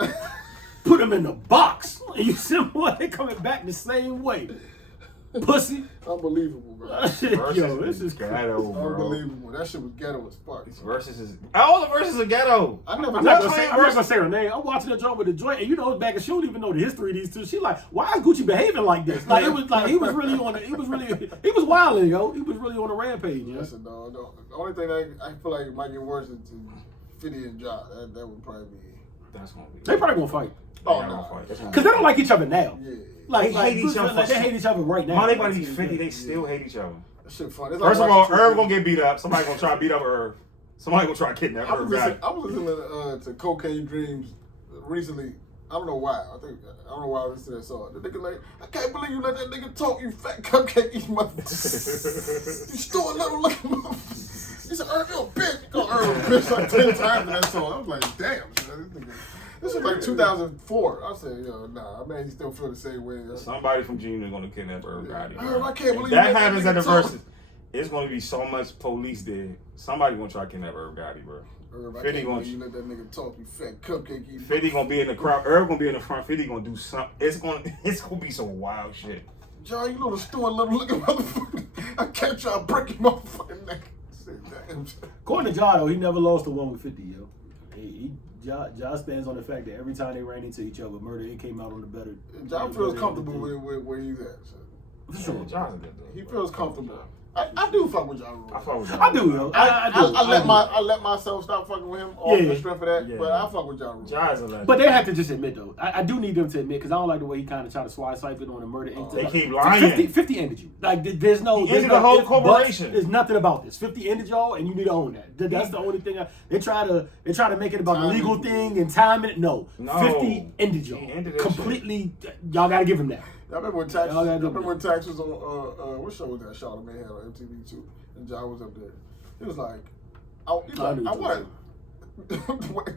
Put him in the box. And you see what? They coming back the same way. Pussy. Unbelievable, bro. Yo, this is ghetto, bro. Unbelievable. That shit was ghetto as fuck. All the verses are ghetto. I'm not gonna say her name. I'm watching the joint with the joint, and you know, back and she don't even know the history of these two. She like, why is Gucci behaving like this? Like it was like he was wilding, yo. He was really on a rampage. Yo. Listen, dog. The only thing I feel like it might get worse is 50 and Ja. That would probably be. That's gonna be. They probably gonna fight. Oh no, because they don't like each other now. Yeah. Like, they hate each other right now. Money Buddy 50, they still hate each other. That shit funny. First of all, Irv gonna get beat up. Somebody gonna try to beat up Irv. Somebody gonna try to kidnap Irv. I was listening to Cocaine Dreams recently. I don't know why. I don't know why I listened to that song. The nigga like, I can't believe you let that nigga talk, you fat cupcake eating motherfucker. You stole a little looking motherfucker. He said, Irv, you a bitch. You called Irv a bitch like 10 times in that song. I was like, damn, this is like 2004. I said, yo, nah, man, he still feel the same way. Somebody from Junior is gonna kidnap Irv Gotti. I can't believe that happens at the verses. It's gonna be so much police there. Somebody gonna try to kidnap Irv Gotti, bro. Irv, 50 gonna you let that nigga talk, you fat cupcake eating. 50 gonna be in the crowd. Irv gonna be in the front. 50 gonna do something. It's gonna be some wild shit. John, you little stewing little looking motherfucker. I catch y'all break your motherfucking neck. Damn. According to Ja, though, he never lost the one with 50, yo. Ja stands on the fact that every time they ran into each other, Murder Inc. came out on the better. Ja feels comfortable with where he's at. So. For sure. Ja's a good dude. He feels comfortable. I do fuck with Ja Rule. I fuck with Ja. I do, yo. I let myself stop fucking with him off the strength of that, but I fuck with Ja Rule. Ja is a legend. But they have to just admit, though. I do need them to admit, because I don't like the way he kind of tried to swipe it on the Murder Inc. They keep lying. 50 ended you. Like, there's no... He ended the whole corporation. There's nothing about this. 50 ended y'all, and you need to own that. That's the only thing. They try to make it about the legal thing and time it. No. 50 ended y'all. Ended completely. Y'all got to give him that. I remember when Tax was on, what show was that? Charlamagne had on MTV too, and Ja was up there. He was like, I won.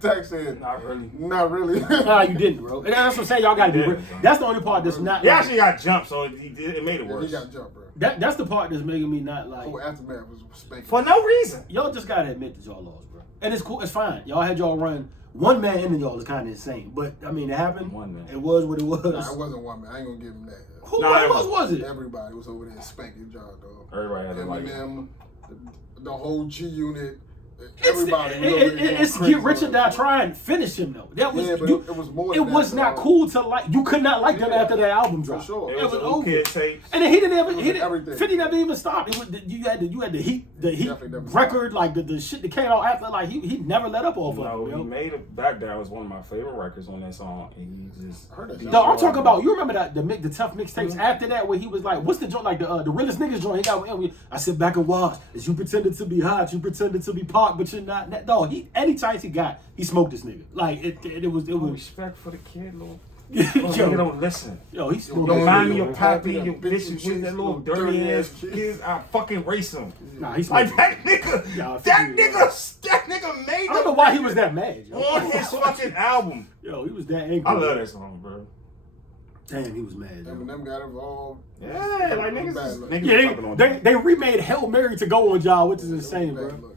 Tax said, not really. Not really. Nah, you didn't, bro. And that's what I'm saying. Y'all got to do. That's the only part that's not. He actually got jumped, so it made it worse. He got jumped, bro. That's the part that's making me not like. Oh, Aftermath was spanking. For no reason. Y'all just gotta admit that y'all lost, bro. And it's cool. It's fine. Y'all had y'all run. One man ending y'all is kind of insane, but I mean, it happened. One man. It was what it was. Nah, it wasn't one man. I ain't gonna give him that. Who was it? Everybody was over there spanking Ja, dog. Everybody had Eminem, the whole G Unit. Everybody. It's Get Rich or Die Trying. Finish him though. That was. Yeah, but it was more. It was not cool to like. You could not like them after that album dropped. For sure. It was over. And then he didn't ever. Everything. 50 never even stopped. It was you had the heat record like the shit that came out after. Like he never let up off of it. He made it back. That was one of my favorite records on that song. And he just heard it. No, I'm talking about. You remember that the tough mixtapes after that where he was like, what's the joint like the realest niggas joint? He got. I sit back and watch as you pretended to be hot, you pretended to be Park, but you're not. No, any chance he got, he smoked this nigga. Like it was. Respect for the kid, little. Yo, nigga don't listen. Yo, he smoked. Don't that mind nigga, me, your bro. pappy, your bitches with that little dirty ass kids. I fucking race him. Nah, he smoked. Like that nigga. That nigga made. I don't know why he was that mad. Yo. On his fucking album. Yo, he was that angry. I love that song, bro. Damn, he was mad. Eminem got involved. Yeah, like niggas. Yeah, they remade Hail Mary to go on Ja, which is insane, bro.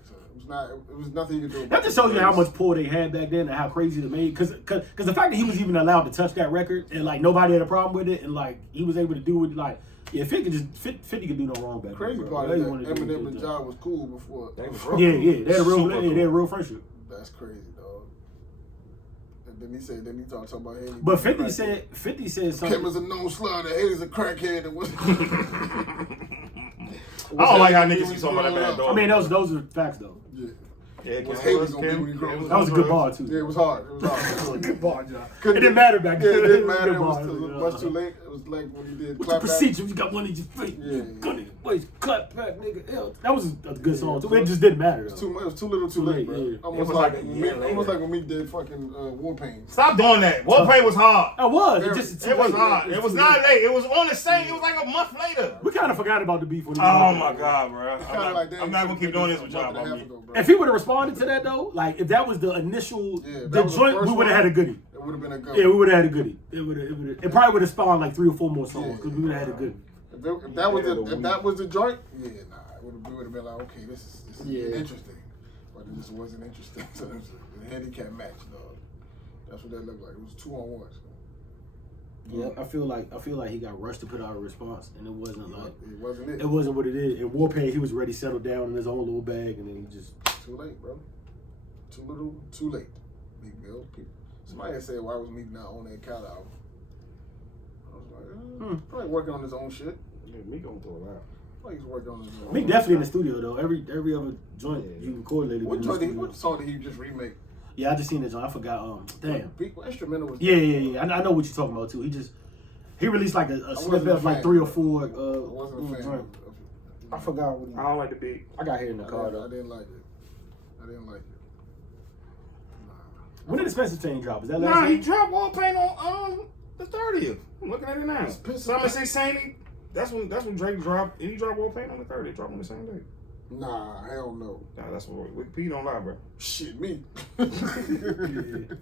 It was nothing you could do. That just shows you how much pull they had back then and how crazy they made. Because the fact that he was even allowed to touch that record and like nobody had a problem with it and like he was able to do it like 50 could do no wrong back then. Crazy part is that Eminem and Ja was cool before. They had a real friendship. That's crazy, dog. And then he talked about Haley. But 50 said something. Kim is a known slut. Haley's a crackhead. That was. I don't like how niggas be talking about that bad dog. I mean, those are facts though. Yeah. Yeah, What's Haley's gonna be when he grows up? That was a good bar too. Yeah, it was hard. It was a good bar, John. It didn't matter back then. Yeah, it didn't matter. It was much too late. It was like when he did. What's the procedure? You got one of your feet. Yeah. Boys, clap back, nigga. Ew. That was a good song too. It just didn't matter. It was too little, too late, bro. Yeah. Almost like when we did fucking War Pain. Stop doing that. War Pain was hard. I was. It was hard. It was not late. It was on the same. It was like a month later. We kind of forgot about the beef. Oh my god, bro. I'm not gonna keep doing this with y'all, bro. If he would have responded to that though, like if that was the initial joint, we would have had a goodie. It would have been a good. Yeah, we would have had a goodie. It probably would have spawned like 3 or 4 more songs because we would have had a goodie. If that was the joint, yeah, nah, we would have been like, okay, this is interesting, but it just wasn't interesting. So it was a handicap match, dog. That's what that looked like. It was 2-on-1. Yeah, I feel like he got rushed to put out a response, and it wasn't like it wasn't it. It wasn't what it is. In War Pain, he was ready, settled down in his own little bag, and then he just too late, bro. Too little, too late. Meek Mill. Somebody had said, "Why was Meek not on that Khaled album?" I was like, probably working on his own shit. Yeah, Meek gonna throw it out. Like he's working on his own. Meek definitely in the studio though. Every other joint you recorded lately. What song did he just remake? Yeah, I just seen that joint. I forgot. Damn. What instrumental was that? Yeah. I know what you're talking about too. He released like a snippet of like 3 or 4. I wasn't a fan. I forgot what. I don't like the beat. I got here in the car though. I didn't like it. When did the Spencer chain drop? Is that last week? He dropped War Pain on the 30th. I'm looking at it now. Summer 16. That's when Drake dropped. Did he drop War Pain on the 30th? Drop on the same day. Nah, hell no. Nah, that's what Wikipedia don't lie, bro. Shit, me. Wikipedia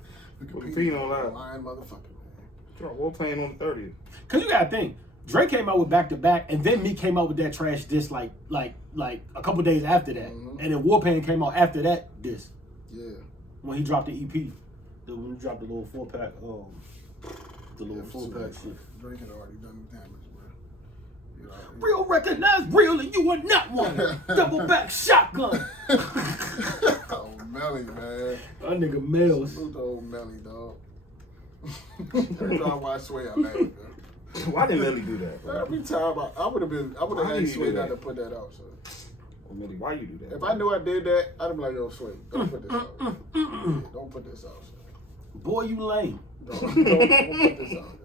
don't lie. Lying motherfucker, man. Drop War Pain on the 30th. Cause you gotta think, Drake came out with back to back, and then Meek came out with that trash disc like a couple days after that, and then War Pain came out after that disc. Yeah. When he dropped the EP, when he dropped the little 4-pack, the little 4-pack shit. Drake had already done the damage, bro. You know, real recognize real, and you are not one. Double back shotgun. Oh, Melly, man. That nigga Mills. Salute to old Melly, dog. Every time I watch Sway, I laugh. Man. Why did Melly do that? Bro? Every time I would have asked Sway not to put that out. So. Well, Melly, why you do that? If I knew I did that, I'd be like, yo, Sway, don't put this out. Yeah, don't put this out. So. Boy, you lame. Don't put this out.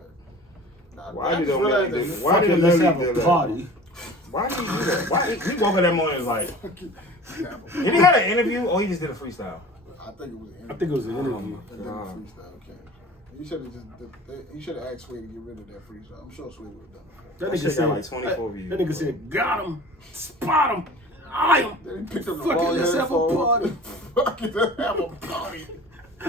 Nah, Why did Melly Melly do that? Let's have a party. Why did he do that? Why he woke up that morning and was like, did he have an interview or he just did a freestyle? I think it was an interview. I think it was an interview. And then the freestyle came. He should have asked Sway to get rid of that freestyle. I'm sure Sway would have done it. That That nigga shit said, got like 24 views. that nigga said, got him, spot him, eye him. Then he picked up the Fuck it, wrong let's have a headphones. party. Fuck it, let's have a party.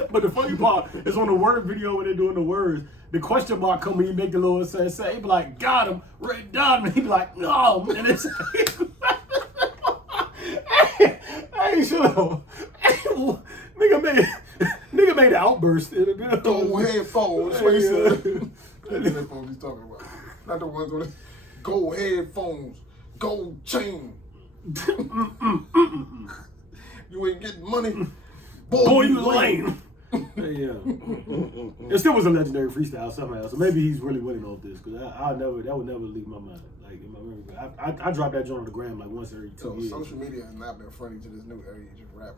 But the funny part is on the word video when they're doing the words, the question mark come when you make the little say, he be like, got him, Red Diamond. He be like, no, and it's I ain't sure. Nigga made an outburst. Gold headphones. Sway said. That's the headphones he's talking about. Not the ones with gold headphones, gold chain. You ain't getting money. Boy, you lame. Yeah. It still was a legendary freestyle somehow, so maybe he's really winning off this, because that would never leave my mind. Like in my memory, I dropped that joint on the gram like once every 2 years. Social media has not been funny to this new age of rappers.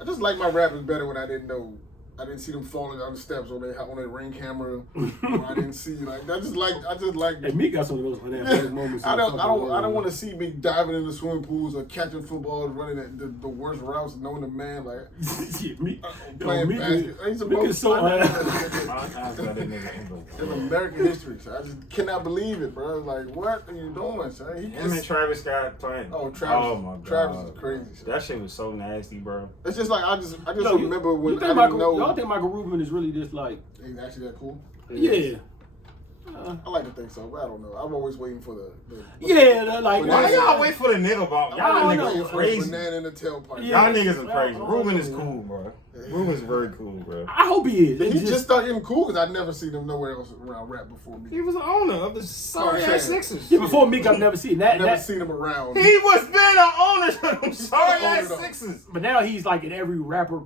I just like my rappers better when I didn't see them falling down the steps on their ring camera. Or I didn't see I just like. Hey, Meek got some of those unambiguous moments. I don't want to see me diving in the swimming pools or catching footballs, running the worst routes, knowing the man like yeah, Meek, playing basket. Meek is so in American history, so I just cannot believe it, bro. Like, what are you doing, son? Him and Travis Scott playing. Oh, Travis! Oh my God. Travis is crazy. Son. That shit was so nasty, bro. It's just like I just remember when I didn't know. Y'all think Michael Rubin is really just like? He's actually that cool. Yeah. I like to think so, but I don't know. I'm always waiting for the like why y'all wait for the nigga ball? Y'all niggas crazy. Banana in the tailpipe. Yeah. Y'all niggas are crazy. Ruben is cool, bro. Ruben's very cool, bro. I hope he is. He just started getting cool because I'd never seen him nowhere else around rap before me. He was the owner of the sorry ass Sixers. Yeah, before Meek, I've never seen that. Never seen him around. He was been an owner of them sorry ass Sixers. But now he's like in every rapper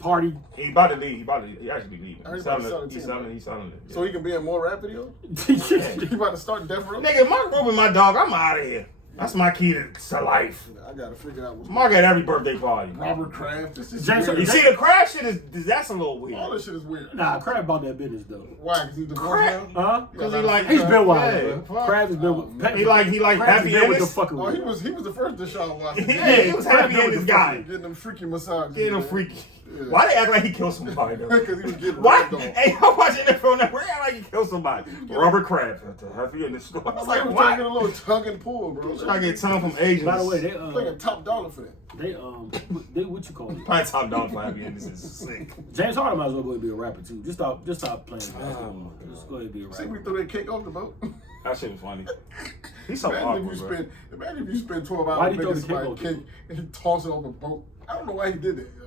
party. He about to leave. He actually be leaving. He's selling it. Yeah. So he can be in more rap videos? He about to start Death Row? Nigga, Mark Rubin, my dog, I'm out of here. That's my key to life. I gotta figure out what's Mark at every birthday party. Robert Kraft. This is James- weird. You see, the crash shit is that's a little weird. All this shit is weird. Nah, Crab about that business though. Why? Because he divorced now? Huh? Because he like He's been wild, yeah, bro. Crab has been. He like Crab's happy been with the endings. fucking. Oh, he was the first Deshaun Watson. Yeah, he was happy endings guy. Getting them freaky massages. Getting him freaky. Yeah. Why they act like he killed somebody though? Because he was getting Why? ragged on. Hey, I'm watching that from that. Where act like he killed somebody? Robert Kraft. Happy in the store. I was like, He was what? trying to get a little tug and pull, bro. Trying to get time from Asians. By the way, Like a top dollar for that. they what you call it? Probably top dollar for happy endings is sick. James Harden might as well go and be a rapper too. Just stop playing basketball. Just go ahead and be a See, we rapper. threw that cake off the boat. That shit was funny. He's so Imagine awkward, bro. if you spend 12 Why hours did he making throw the somebody cake cake and he tossed it off the boat. I don't know why he did that. Yo.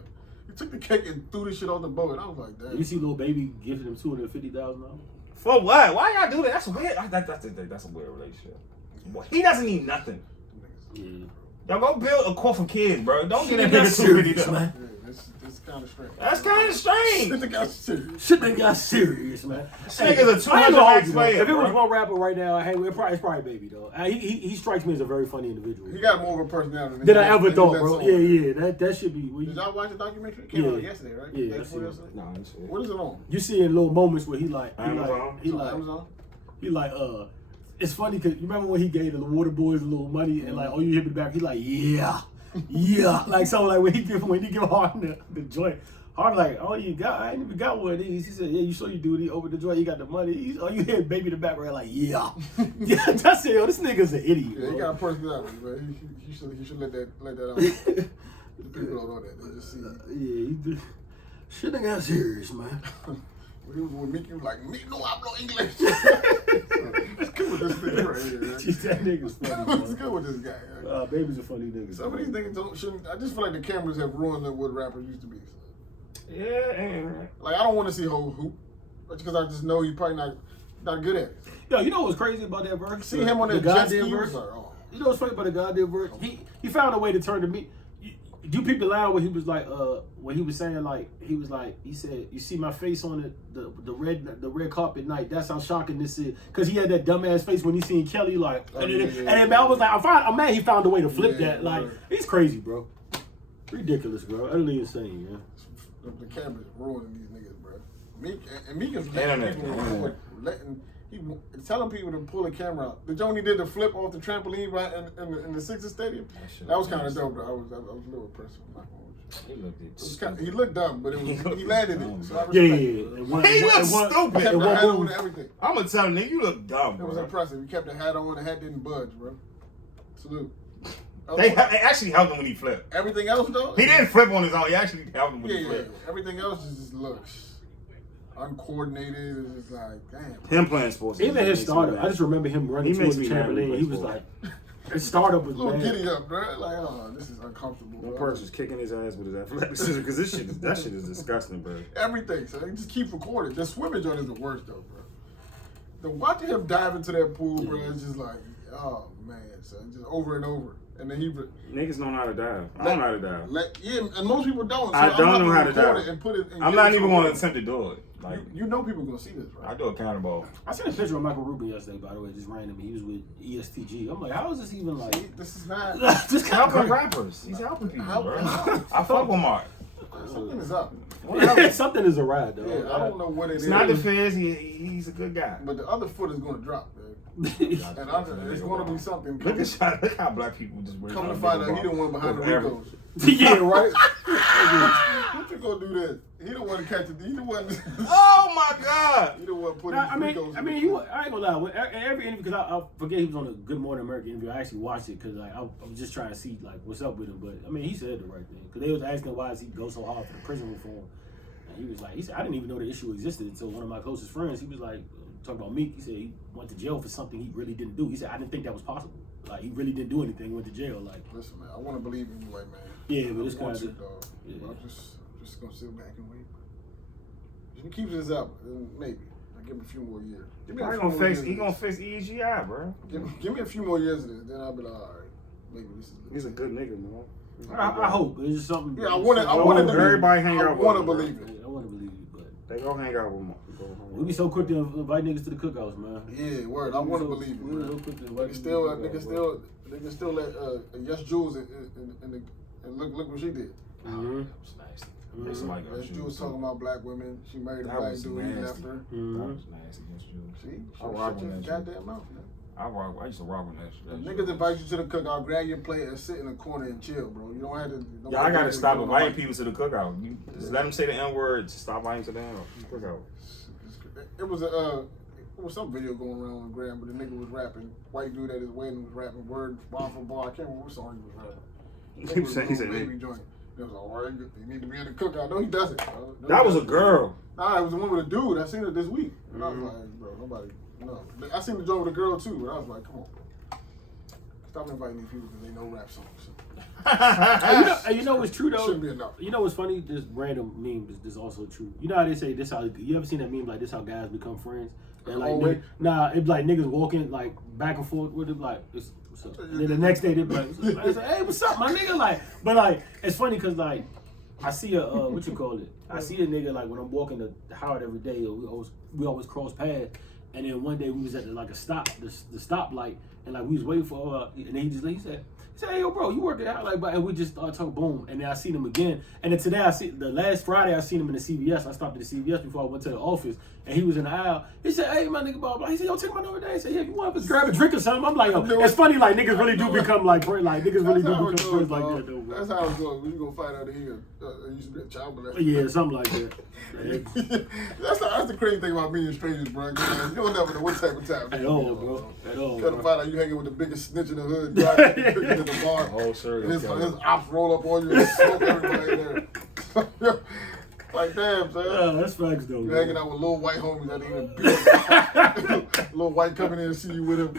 He took the cake and threw the shit on the boat, and I was like, damn. You see, little baby gifted him $250,000. For what? Why y'all do that? That's weird. That's a weird relationship. Boy, he doesn't need nothing. Yeah. Y'all go build a court for kids, bro. Don't get that That's nigga serious, $250,000. man. Yeah, it's kind of strange. That's kind of strange. Shit got serious. Shit done got serious, man. This nigga's a I ain't 200 gonna hold max you, though. player. If it was bro. one rapper right now, hey, it's probably Baby though. He strikes me as a very funny individual. He got more of a personality than I ever he thought, lets bro. on. Yeah. That should be. Did y'all watch the documentary? It came out yesterday, right? Yeah, Day I before seen it. yesterday? Nah, that's it. What is it on? You see in little moments where he Amazon? Amazon? it's funny because you remember when he gave the water boys a little money and like, oh, you hit me back. He like, yeah, like so like when he give Harden the joint. Harden like, oh, you got? I ain't even got one of these. He said, yeah, you sure you do? He opened the joint. You got the money. You hit Baby in the back right like, yeah. That's it. Yo, this nigga's an idiot. Yeah, he bro. got a personality, but he should let that out. The people don't know that. They just see. Yeah, he did. Shit done got serious, man. When he was with Mickey, he was like, me no hablo English. It's good with this thing right here, man. Jeez, that nigga's funny, It's bro. good with this guy. Man. Baby's a funny nigga. Some of these niggas shouldn't. I just feel like the cameras have ruined what rappers used to be. Yeah, and Like I don't want to see whole hoop, because I just know he's probably not Not good at it. Yo, you know what's crazy about that verse? See him on the jet ski. You know what's funny about the goddamn verse? He found a way to turn to me. Do people lie when he was like when he was saying like he said, you see my face on the red carpet night, that's how shocking this is, because he had that dumbass face when he seen Kelly like and then I was like I'm mad he found a way to flip that, like he's crazy, bro. Ridiculous, bro. Utterly insane, man. The camera's ruining these niggas, bro. Meek is telling people to pull the camera out. The Joni did the flip off the trampoline right in the Sixers stadium. That was kind of dope, bro. I was a little impressed. He looked dumb, but he landed it. So I respect it. He looked stupid. Kept the hat on and everything. I'm gonna tell you, nigga, you look dumb, bro. It was impressive. He kept the hat on, the hat didn't budge, bro. Salute. They actually helped him when he flipped. Everything else, though? He didn't flip on his own. He actually helped him when he flipped. Yeah. Everything else just looks uncoordinated. It's just like, damn. Him playing sports. Even his startup. I just remember him running towards the trampoline. He was like, his startup was bad. Giddy up, bro. Like, oh, this is uncomfortable. One person was kicking his ass with his athleticism because that shit is disgusting, bro. Everything. So they just keep recording. The swimming joint is the worst, though, bro. Watching him dive into that pool, bro, is just like, oh man, so just over and over. And then niggas don't know how to dive. I don't know how to dive. And most people don't. So I don't know how to dive. And put it I'm not even going to attempt to do it. Like, you know people gonna see this, right? I do a counterball. I seen a picture of Michael Rubin yesterday, by the way, just randomly. He was with ESTG. I'm like, how is this even like? See, this is not. Just helping rappers. He's helping people, bro. I fuck with Mark. Something is up. Something is a ride, though. Yeah, I don't know what it is. It's not the fizz. He's a good guy. But the other foot is gonna drop, man. And it's gonna be something. Look how black people just wear. Come to find out, he the one behind the Ricos. Yeah, right. What you gonna do this? He the one to catch it. He the one. Oh my God. He the one putting. I mean, I ain't gonna lie. Every interview, because I forget he was on a Good Morning America interview. I actually watched it because I was just trying to see like what's up with him. But I mean, he said the right thing, because they was asking why does he go so hard for the prison reform, and he was like, I didn't even know the issue existed until one of my closest friends. He was like, talking about Meek. He said he went to jail for something he really didn't do. He said I didn't think that was possible. Like he really didn't do anything. Went to jail. Like, listen, man, I want to believe in you, white man. Yeah, but it's kind of. Yeah. I'm just gonna sit back and wait. If he keeps this up, then maybe I'll give him a few more years. He gonna fix EGI, bro. Give me a few more years of this, then I'll be like, all right, maybe this is. He's a good nigga, man. I hope it's just something. Yeah, I want to. Everybody hang out. I want to believe it. I want to believe it, but they gonna hang out with him. We be so quick to invite niggas to the cookouts, man. Yeah, word. I want to believe it. Niggas still let Yes Jules and look what she did. Mm-hmm. That was nice. Yes Jules talking about black women. She married a black dude. He left her. Mm-hmm. That was nasty. Yes Jules. See, I rock with that goddamn mouth, man. I used to rock with that. Niggas invite you to the cookout, grab your plate and sit in a corner and chill, bro. You don't have to. Yeah, I gotta stop inviting people to the cookout. Just let them say the N-word. Stop inviting to the cookout. It was some video going around on Gram, but the nigga was rapping. White dude at his wedding was rapping word bar for bar. I can't remember what song he was rapping. He said baby joint. It was all right. You need to be in the cookout. No, he doesn't. That was a girl. Nah, it was the one with a dude. I seen it this week, and I was like, bro, nobody. No, I seen the joint with a girl too, but I was like, come on, bro. Stop inviting these people because they know rap songs. You know what's true though? Shouldn't be enough. You know what's funny? This random meme is also true. You know how they say this? How you ever seen that meme like this? How guys become friends? And like, it's like niggas walking like back and forth with it, like what's up? And then the next day they be like, hey, what's up, my nigga? Like, but like it's funny because like I see a what you call it? I see a nigga like when I'm walking to Howard every day. We always cross paths. And then one day we was at like a the stoplight, and like we was waiting for and then he said, hey yo bro, you working out like, and we just started talking, boom, and then I seen him again, and then today the last Friday I seen him in the CVS. I stopped at the CVS before I went to the office, and he was in the aisle. He said, hey my nigga, blah blah. He said, yo, take my number today. He said, yeah, you want to grab a drink or something? I'm like, yo, it's funny, like niggas really do become like niggas really do become friends like that though, bro. That's how it goes. When you gonna find out here, it used to be a child molester. Yeah, something like that. That's the crazy thing about meeting strangers, bro. You don't never know what type of time. At all, bro. At all. You gotta find out you hanging with the biggest snitch in the hood, driving to the bar. Oh, sure. His ops roll up on you and smoke everybody in there. Like, damn, son. Yeah, that's facts, though. You hanging out with little white homies that ain't beat Little white coming in and see you with him.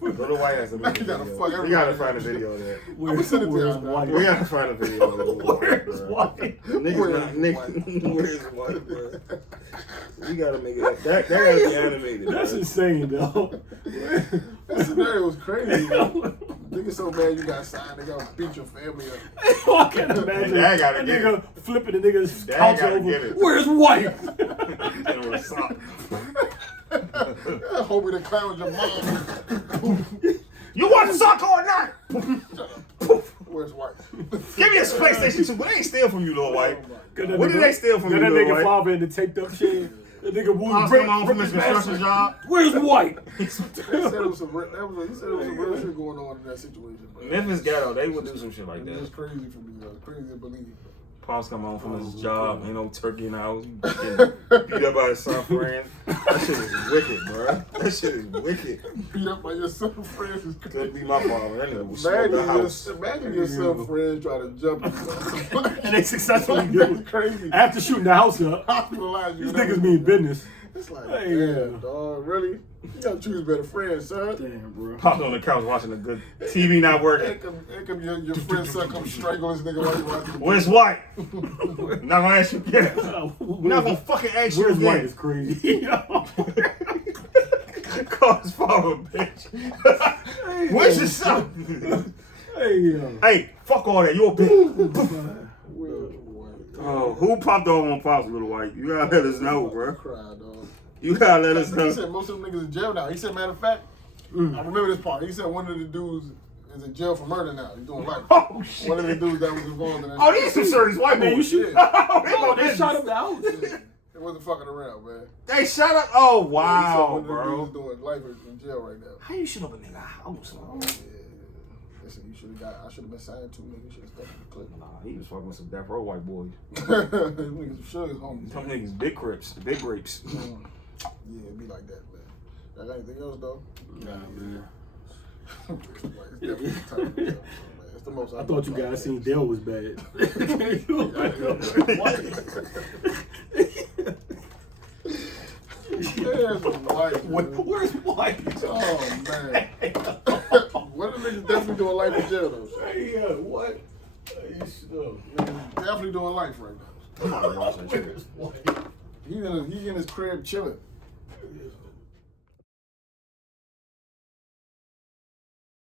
Little white has a video. You gotta find a video of that. I'm gonna send it to you. We gotta find a video of that. Where's white? Niggas, where's white, bro? We gotta make it. That gotta be animated. That's man. insane, though. That scenario was crazy. Nigga so mad you got signed, they gonna beat your family up. I can't imagine Dad gotta a get nigga flipping the nigga's Dad couch gotta over. get it. Where's White? And with a sock. I hope we done clown your mom. You want soccer or not? Where's White? Give me a PlayStation 2. What they ain't steal from you, Lil White? That What nigga- did they steal from you, That Lil nigga White? father in the taped up chair. That nigga Pops come home from his construction job. Where's White? He said it was some real shit going on in that situation, bro. Memphis ghetto, they would do some shit like It's that. crazy for me, though. Crazy to believe. Pops come home from his job, ain't no turkey in the house. Getting beat up by his son friends. That shit is wicked, bro. That shit is wicked. Beat up by your son friends is crazy. Could be my father. That nigga was smoking the house. Imagine your son friends try to jump you. And they successfully do That's it. crazy. After shooting the house up, Hospitalize you. these niggas mean business. It's like, Hey, damn, dog, really? You gotta choose better friends, son. Damn, bro. Popped on the couch watching a good TV not working. Here come your friend's son come strangle this nigga while you watching. Where's White? Not gonna ask you again. Not gonna fucking ask you Where's White again. is crazy. Call his father a bitch. Where's your son? Hey, yo. Hey, fuck all that. You a bitch. Where's White? Oh, who popped off on Pops, Little White? You gotta let us know, bro. Cry, dog. You gotta let us He know. said most of them niggas in jail now. He said, matter of fact, I remember this part. He said one of the dudes is in jail for murder now. He's doing life. Oh, shit. One of the dudes that was involved in that. Oh, these some serious white Man, you boys. should. Oh, they Oh, know they this. shot him out. Yeah. It wasn't fucking around, man. They shot up. Oh, He said wow, one of the bro. dudes doing life in jail right now. How you shoot up a nigga house? Oh, yeah. Listen, you should have got. I should have been signed too, nigga. Should have stuck in the clip. Nah, he was fucking with some death row white boys. Niggas sure his homies. Some niggas big crips, big grapes. Yeah, it be like that, man. Got anything else though? Nah, man. It's definitely the type of man. It's the most. I thought you guys seen Dale was bad. Where's White? Where's White? Oh man. What are niggas definitely doing life in jail though? Hey, what? Niggas definitely doing life right now. I'm gonna watch that shit. Where's White? He in his crib chilling.